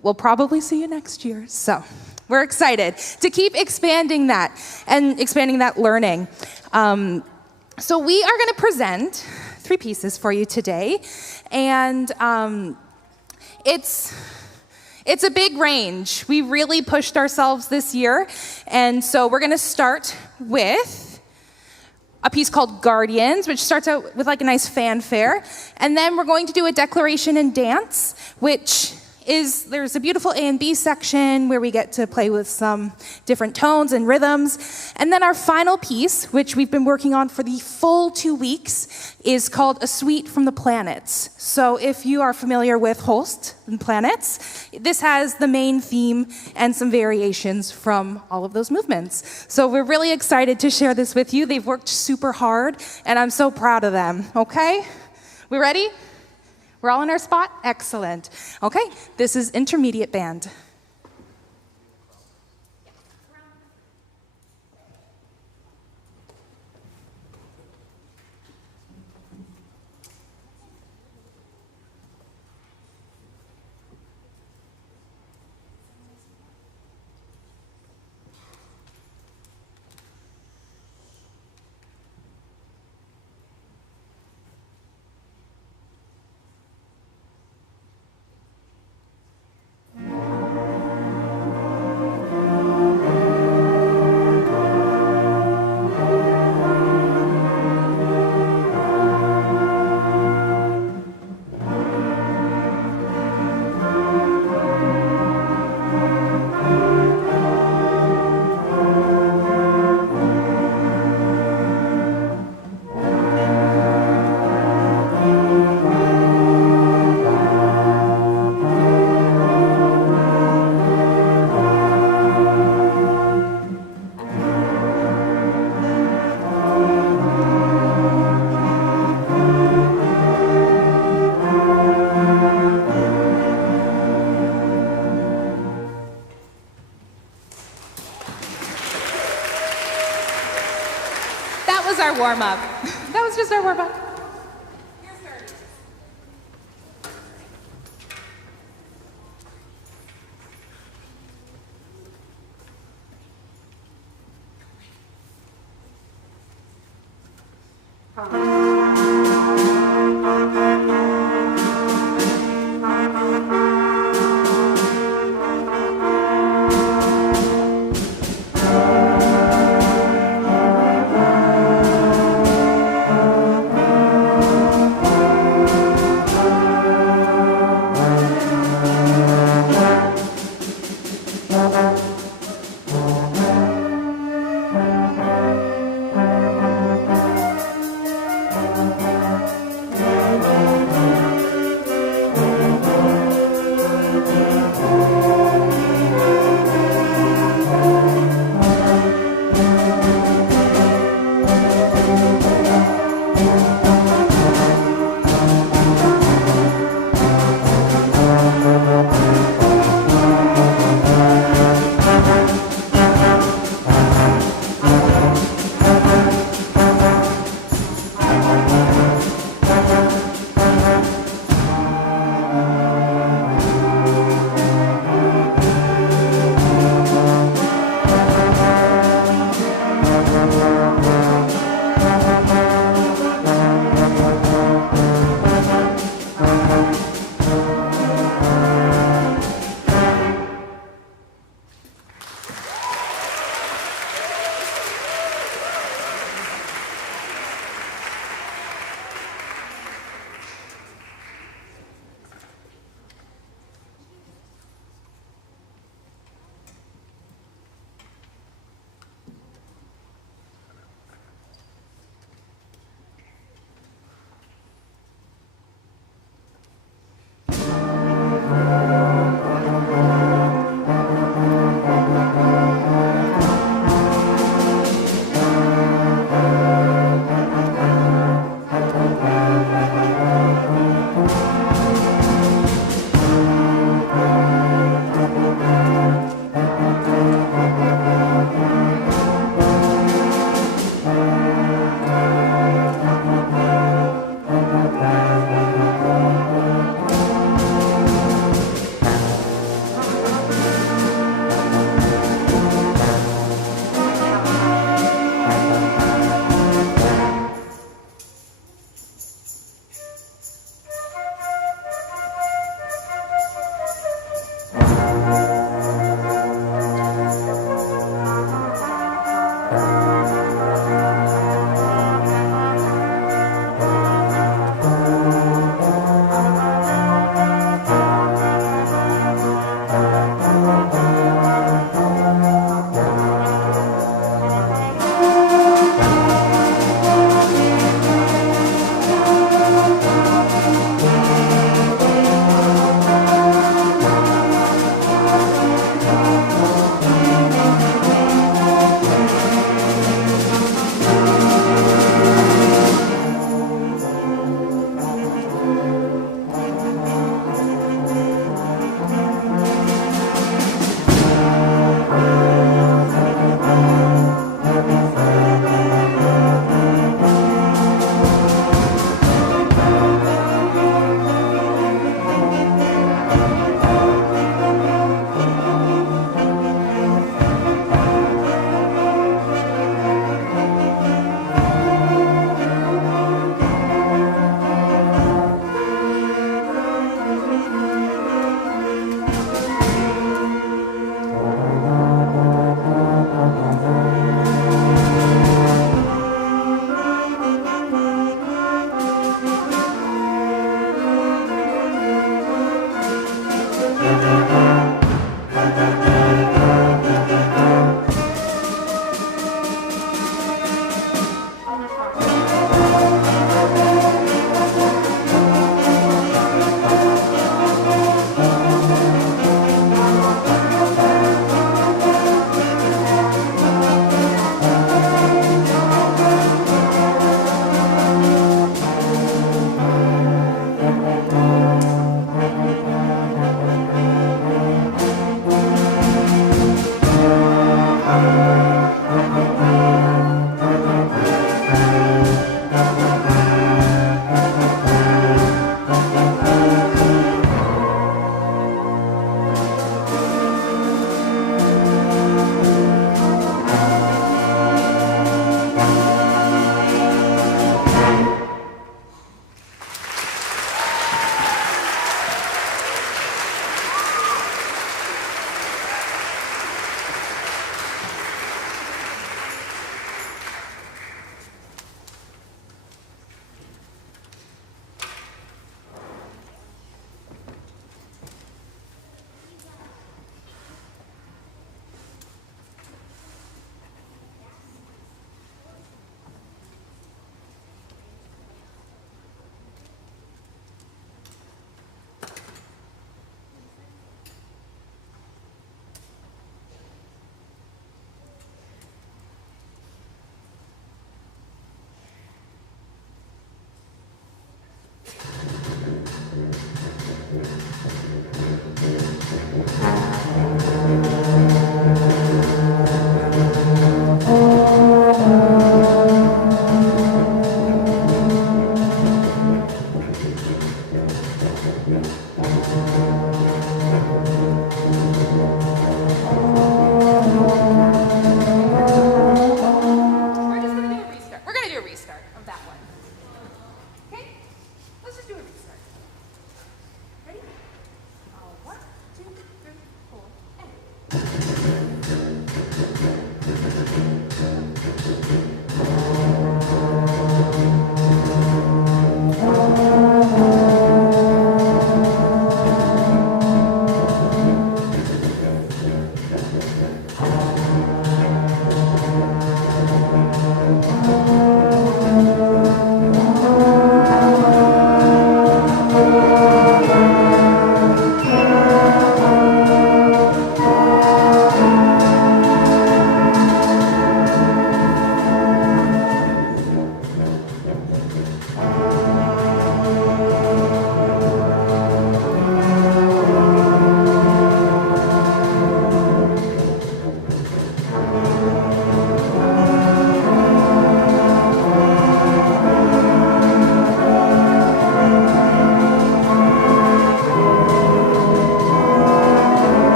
we'll probably see you next year. So we're excited to keep expanding that and expanding that learning. So we are going to present 3 pieces for you today, and it's a big range. We really pushed ourselves this year, and so we're going to start with a piece called Guardians, which starts out with like a nice fanfare, and then we're going to do a declaration and dance, which there's a beautiful A and B section where we get to play with some different tones and rhythms. And then our final piece, which we've been working on for the full 2 weeks, is called A Suite from the Planets. So if you are familiar with Holst and Planets, this has the main theme and some variations from all of those movements. So we're really excited to share this with you. They've worked super hard, and I'm so proud of them, okay? We ready? We're all in our spot? Excellent. Okay, this is intermediate band. Our warm-up. That was just our warm-up.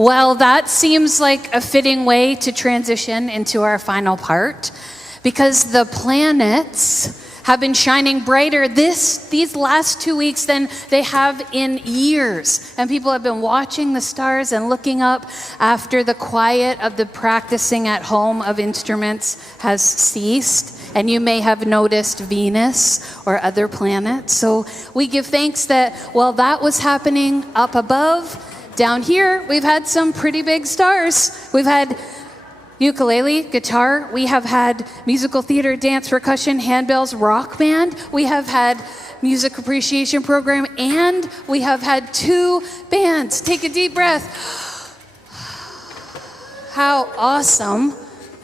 Well, that seems like a fitting way to transition into our final part, because the planets have been shining brighter these last 2 weeks than they have in years. And people have been watching the stars and looking up after the quiet of the practicing at home of instruments has ceased. And you may have noticed Venus or other planets. So we give thanks that while that was happening up above, down here, we've had some pretty big stars. We've had ukulele, guitar. We have had musical theater, dance, percussion, handbells, rock band. We have had music appreciation program, and we have had 2 bands. Take a deep breath. How awesome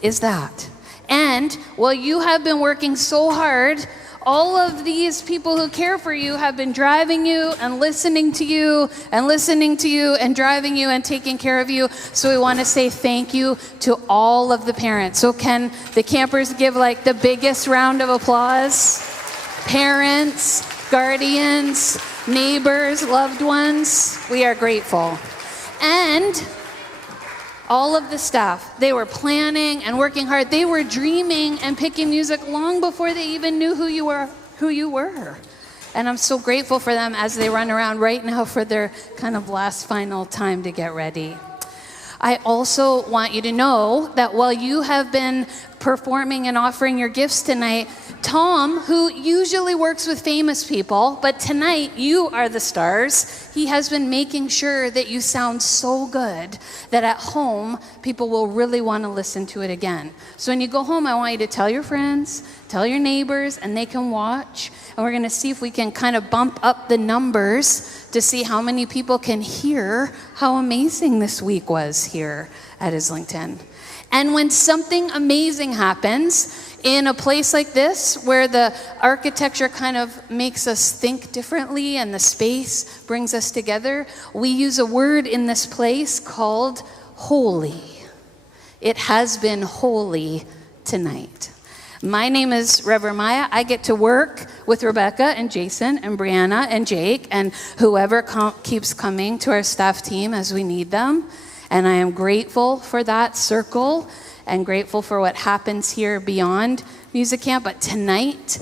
is that? And while you have been working so hard, all of these people who care for you have been driving you and listening to you and listening to you and driving you and taking care of you. So we want to say thank you to all of the parents. So can the campers give like the biggest round of applause? Parents, guardians, neighbors, loved ones, we are grateful. And all of the staff, they were planning and working hard. They were dreaming and picking music long before they even knew who you were. And I'm so grateful for them as they run around right now for their kind of last final time to get ready. I also want you to know that while you have been performing and offering your gifts tonight, Tom, who usually works with famous people, but tonight you are the stars, he has been making sure that you sound so good that at home people will really want to listen to it again. So when you go home, I want you to tell your friends, tell your neighbors, and they can watch. And we're going to see if we can kind of bump up the numbers to see how many people can hear how amazing this week was here at Islington. And when something amazing happens in a place like this, where the architecture kind of makes us think differently and the space brings us together, we use a word in this place called holy. It has been holy tonight. My name is Reverend Maya. I get to work with Rebecca and Jason and Brianna and Jake and whoever keeps coming to our staff team as we need them. And I am grateful for that circle and grateful for what happens here beyond music camp. But tonight,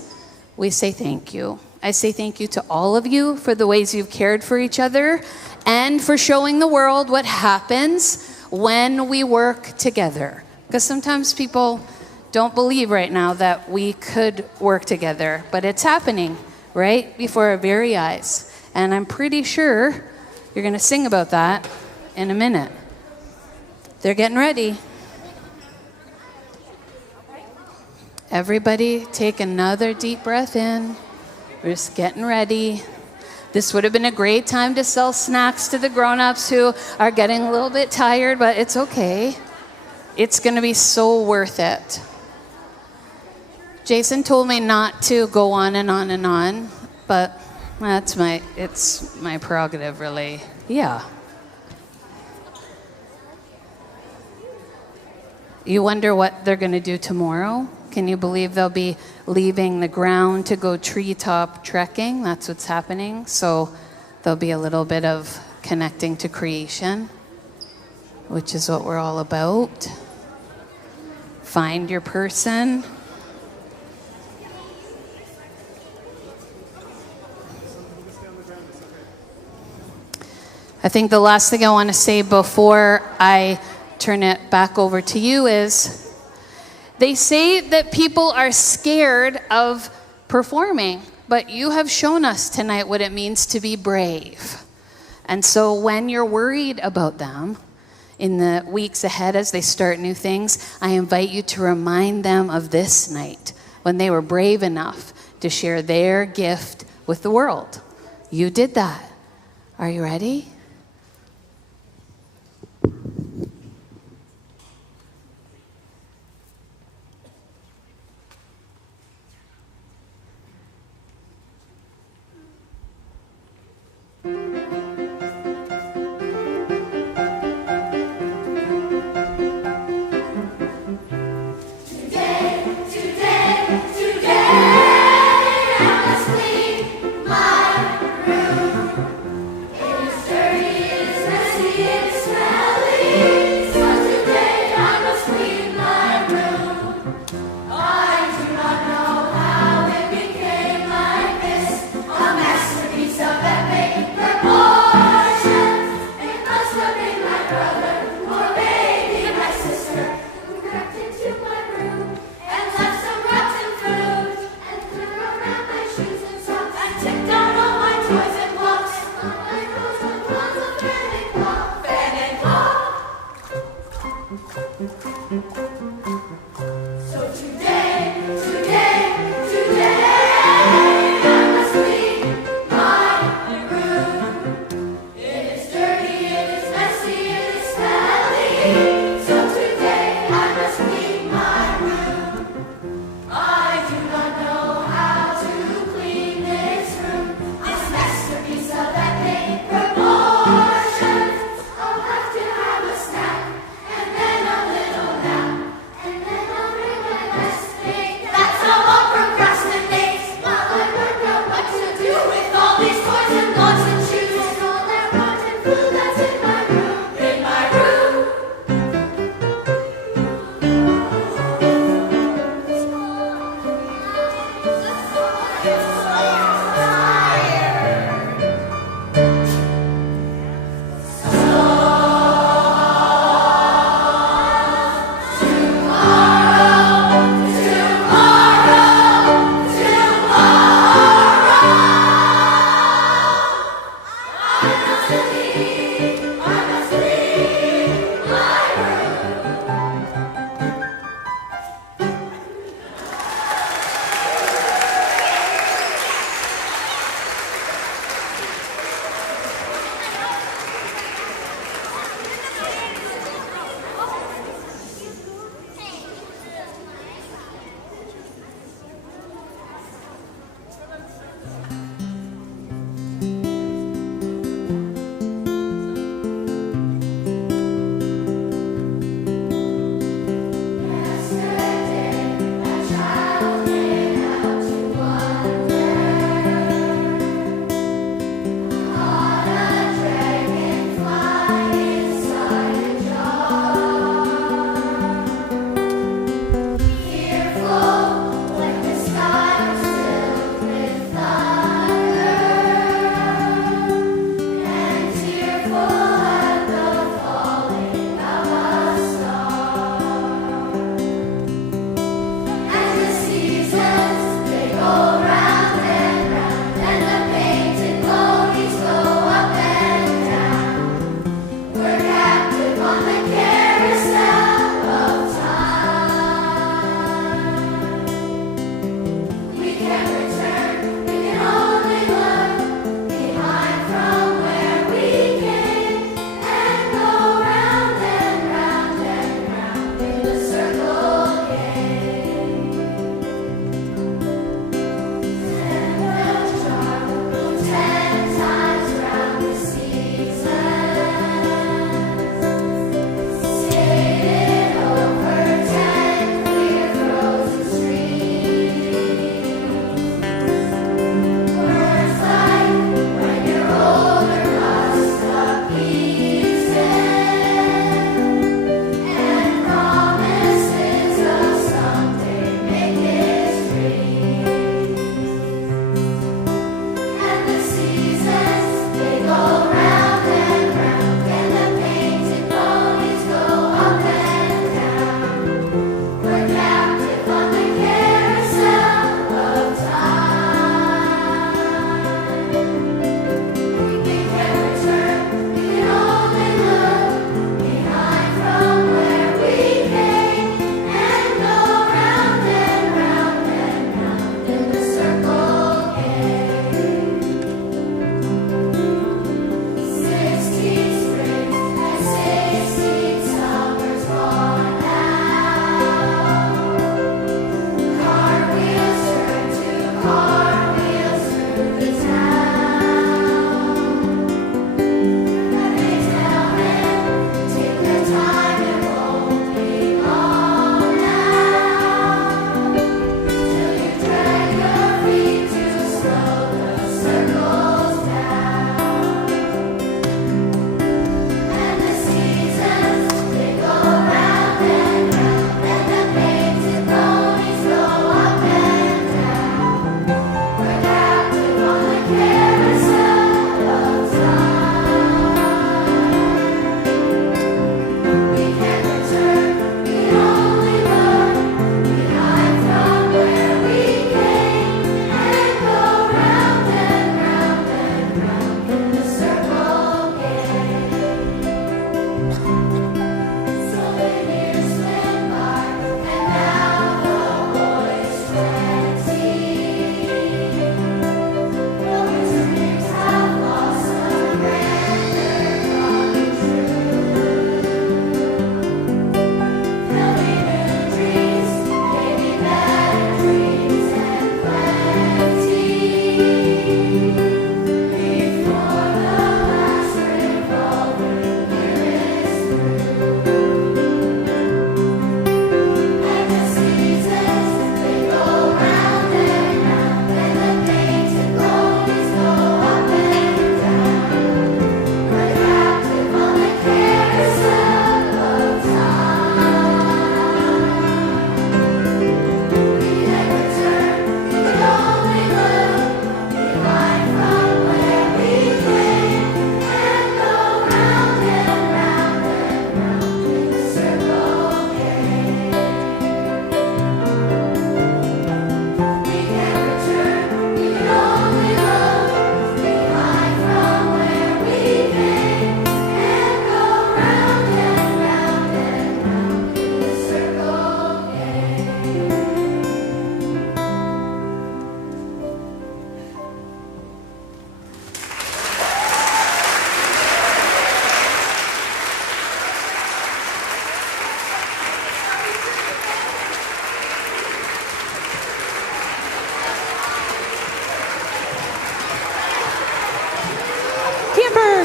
we say thank you. I say thank you to all of you for the ways you've cared for each other and for showing the world what happens when we work together. Because sometimes people don't believe right now that we could work together, but it's happening right before our very eyes. And I'm pretty sure you're going to sing about that in a minute. They're getting ready. Everybody take another deep breath in. We're just getting ready. This would have been a great time to sell snacks to the grown-ups who are getting a little bit tired, but it's okay. It's going to be so worth it. Jason told me not to go on and on and on, but it's my prerogative, really. Yeah. You wonder what they're going to do tomorrow? Can you believe they'll be leaving the ground to go treetop trekking? That's what's happening. So there'll be a little bit of connecting to creation, which is what we're all about. Find your person. I think the last thing I want to say before I turn it back over to you is, they say that people are scared of performing, but you have shown us tonight what it means to be brave. And so when you're worried about them in the weeks ahead as they start new things, I invite you to remind them of this night when they were brave enough to share their gift with the world. You did that. Are you ready? Today, I must leave my room. It is dirty.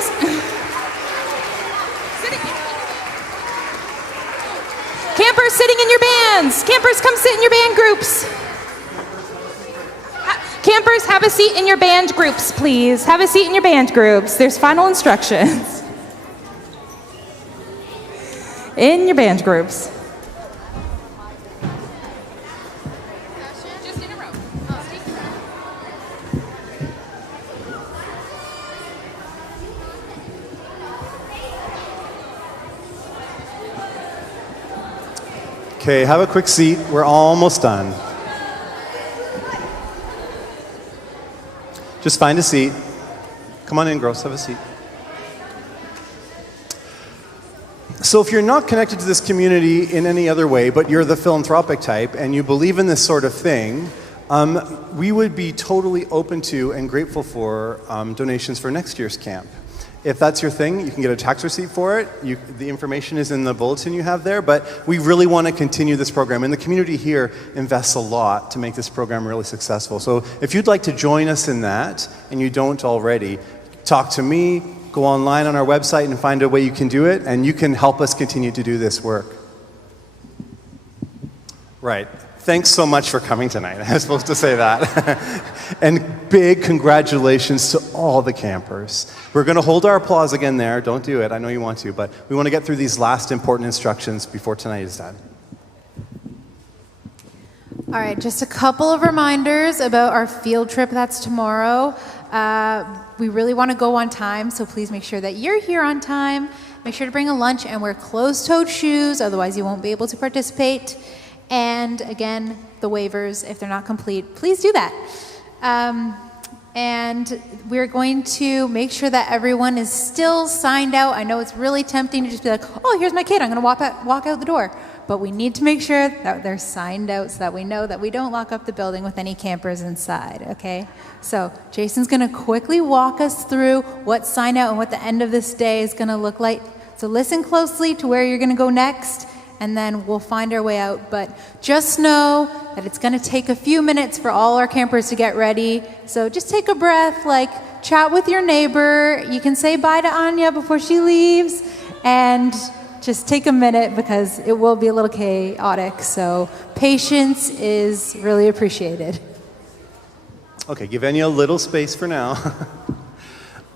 campers. Campers sitting in your bands. Campers, come sit in your band groups. Campers, have a seat in your band groups, please. Have a seat in your band groups. There's final instructions. In your band groups. Just in a row. Okay, have a quick seat. We're almost done. Just find a seat. Come on in, girls, have a seat. So if you're not connected to this community in any other way, but you're the philanthropic type and you believe in this sort of thing, we would be totally open to and grateful for donations for next year's camp. If that's your thing, you can get a tax receipt for it. The information is in the bulletin you have there, but we really want to continue this program. And the community here invests a lot to make this program really successful. So if you'd like to join us in that, and you don't already, talk to me, go online on our website and find a way you can do it, and you can help us continue to do this work. Right. Thanks so much for coming tonight. I was supposed to say that. And big congratulations to all the campers. We're going to hold our applause again there. Don't do it. I know you want to, but we want to get through these last important instructions before tonight is done. All right, just a couple of reminders about our field trip that's tomorrow. We really want to go on time, so please make sure that you're here on time. Make sure to bring a lunch and wear closed-toed shoes, otherwise you won't be able to participate. And again, the waivers, if they're not complete, please do that. And we're going to make sure that everyone is still signed out. I know it's really tempting to just be like, oh, here's my kid, I'm going to walk out the door. But we need to make sure that they're signed out so that we know that we don't lock up the building with any campers inside, okay? So Jason's going to quickly walk us through what sign out and what the end of this day is going to look like. So listen closely to where you're going to go next, and then we'll find our way out. But just know that it's going to take a few minutes for all our campers to get ready. So just take a breath, like chat with your neighbor. You can say bye to Anya before she leaves, and just take a minute because it will be a little chaotic. So patience is really appreciated. Okay, give Anya a little space for now.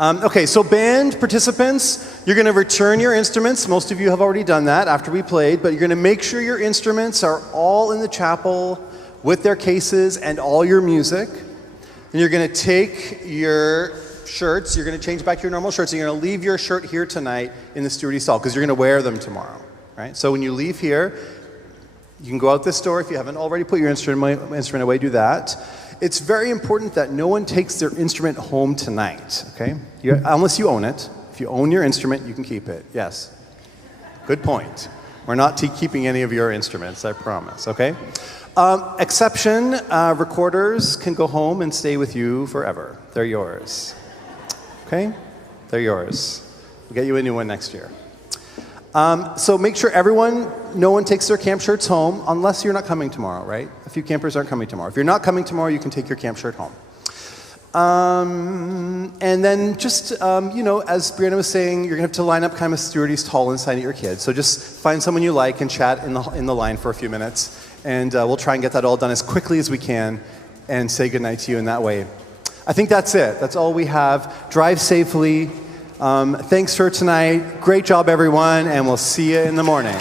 Okay, so band participants, you're going to return your instruments. Most of you have already done that after we played, but you're going to make sure your instruments are all in the chapel with their cases and all your music. And you're going to take your shirts, you're going to change back to your normal shirts, and you're going to leave your shirt here tonight in the stewardess stall because you're going to wear them tomorrow, right? So when you leave here, you can go out this door. If you haven't already put your instrument away, do that. It's very important that no one takes their instrument home tonight, okay? Unless you own it. If you own your instrument, you can keep it. Yes. Good point. We're not keeping any of your instruments, I promise, okay? Exception, recorders can go home and stay with you forever. They're yours. Okay? They're yours. We'll get you a new one next year. So make sure no one takes their camp shirts home unless you're not coming tomorrow, right? A few campers aren't coming tomorrow. If you're not coming tomorrow, you can take your camp shirt home. And then just, as Brianna was saying, you're going to have to line up kind of stewardess tall and sign at your kids. So just find someone you like and chat in the line for a few minutes. And we'll try and get that all done as quickly as we can and say goodnight to you in that way. I think that's it. That's all we have. Drive safely. Thanks for tonight. Great job, everyone, and we'll see you in the morning.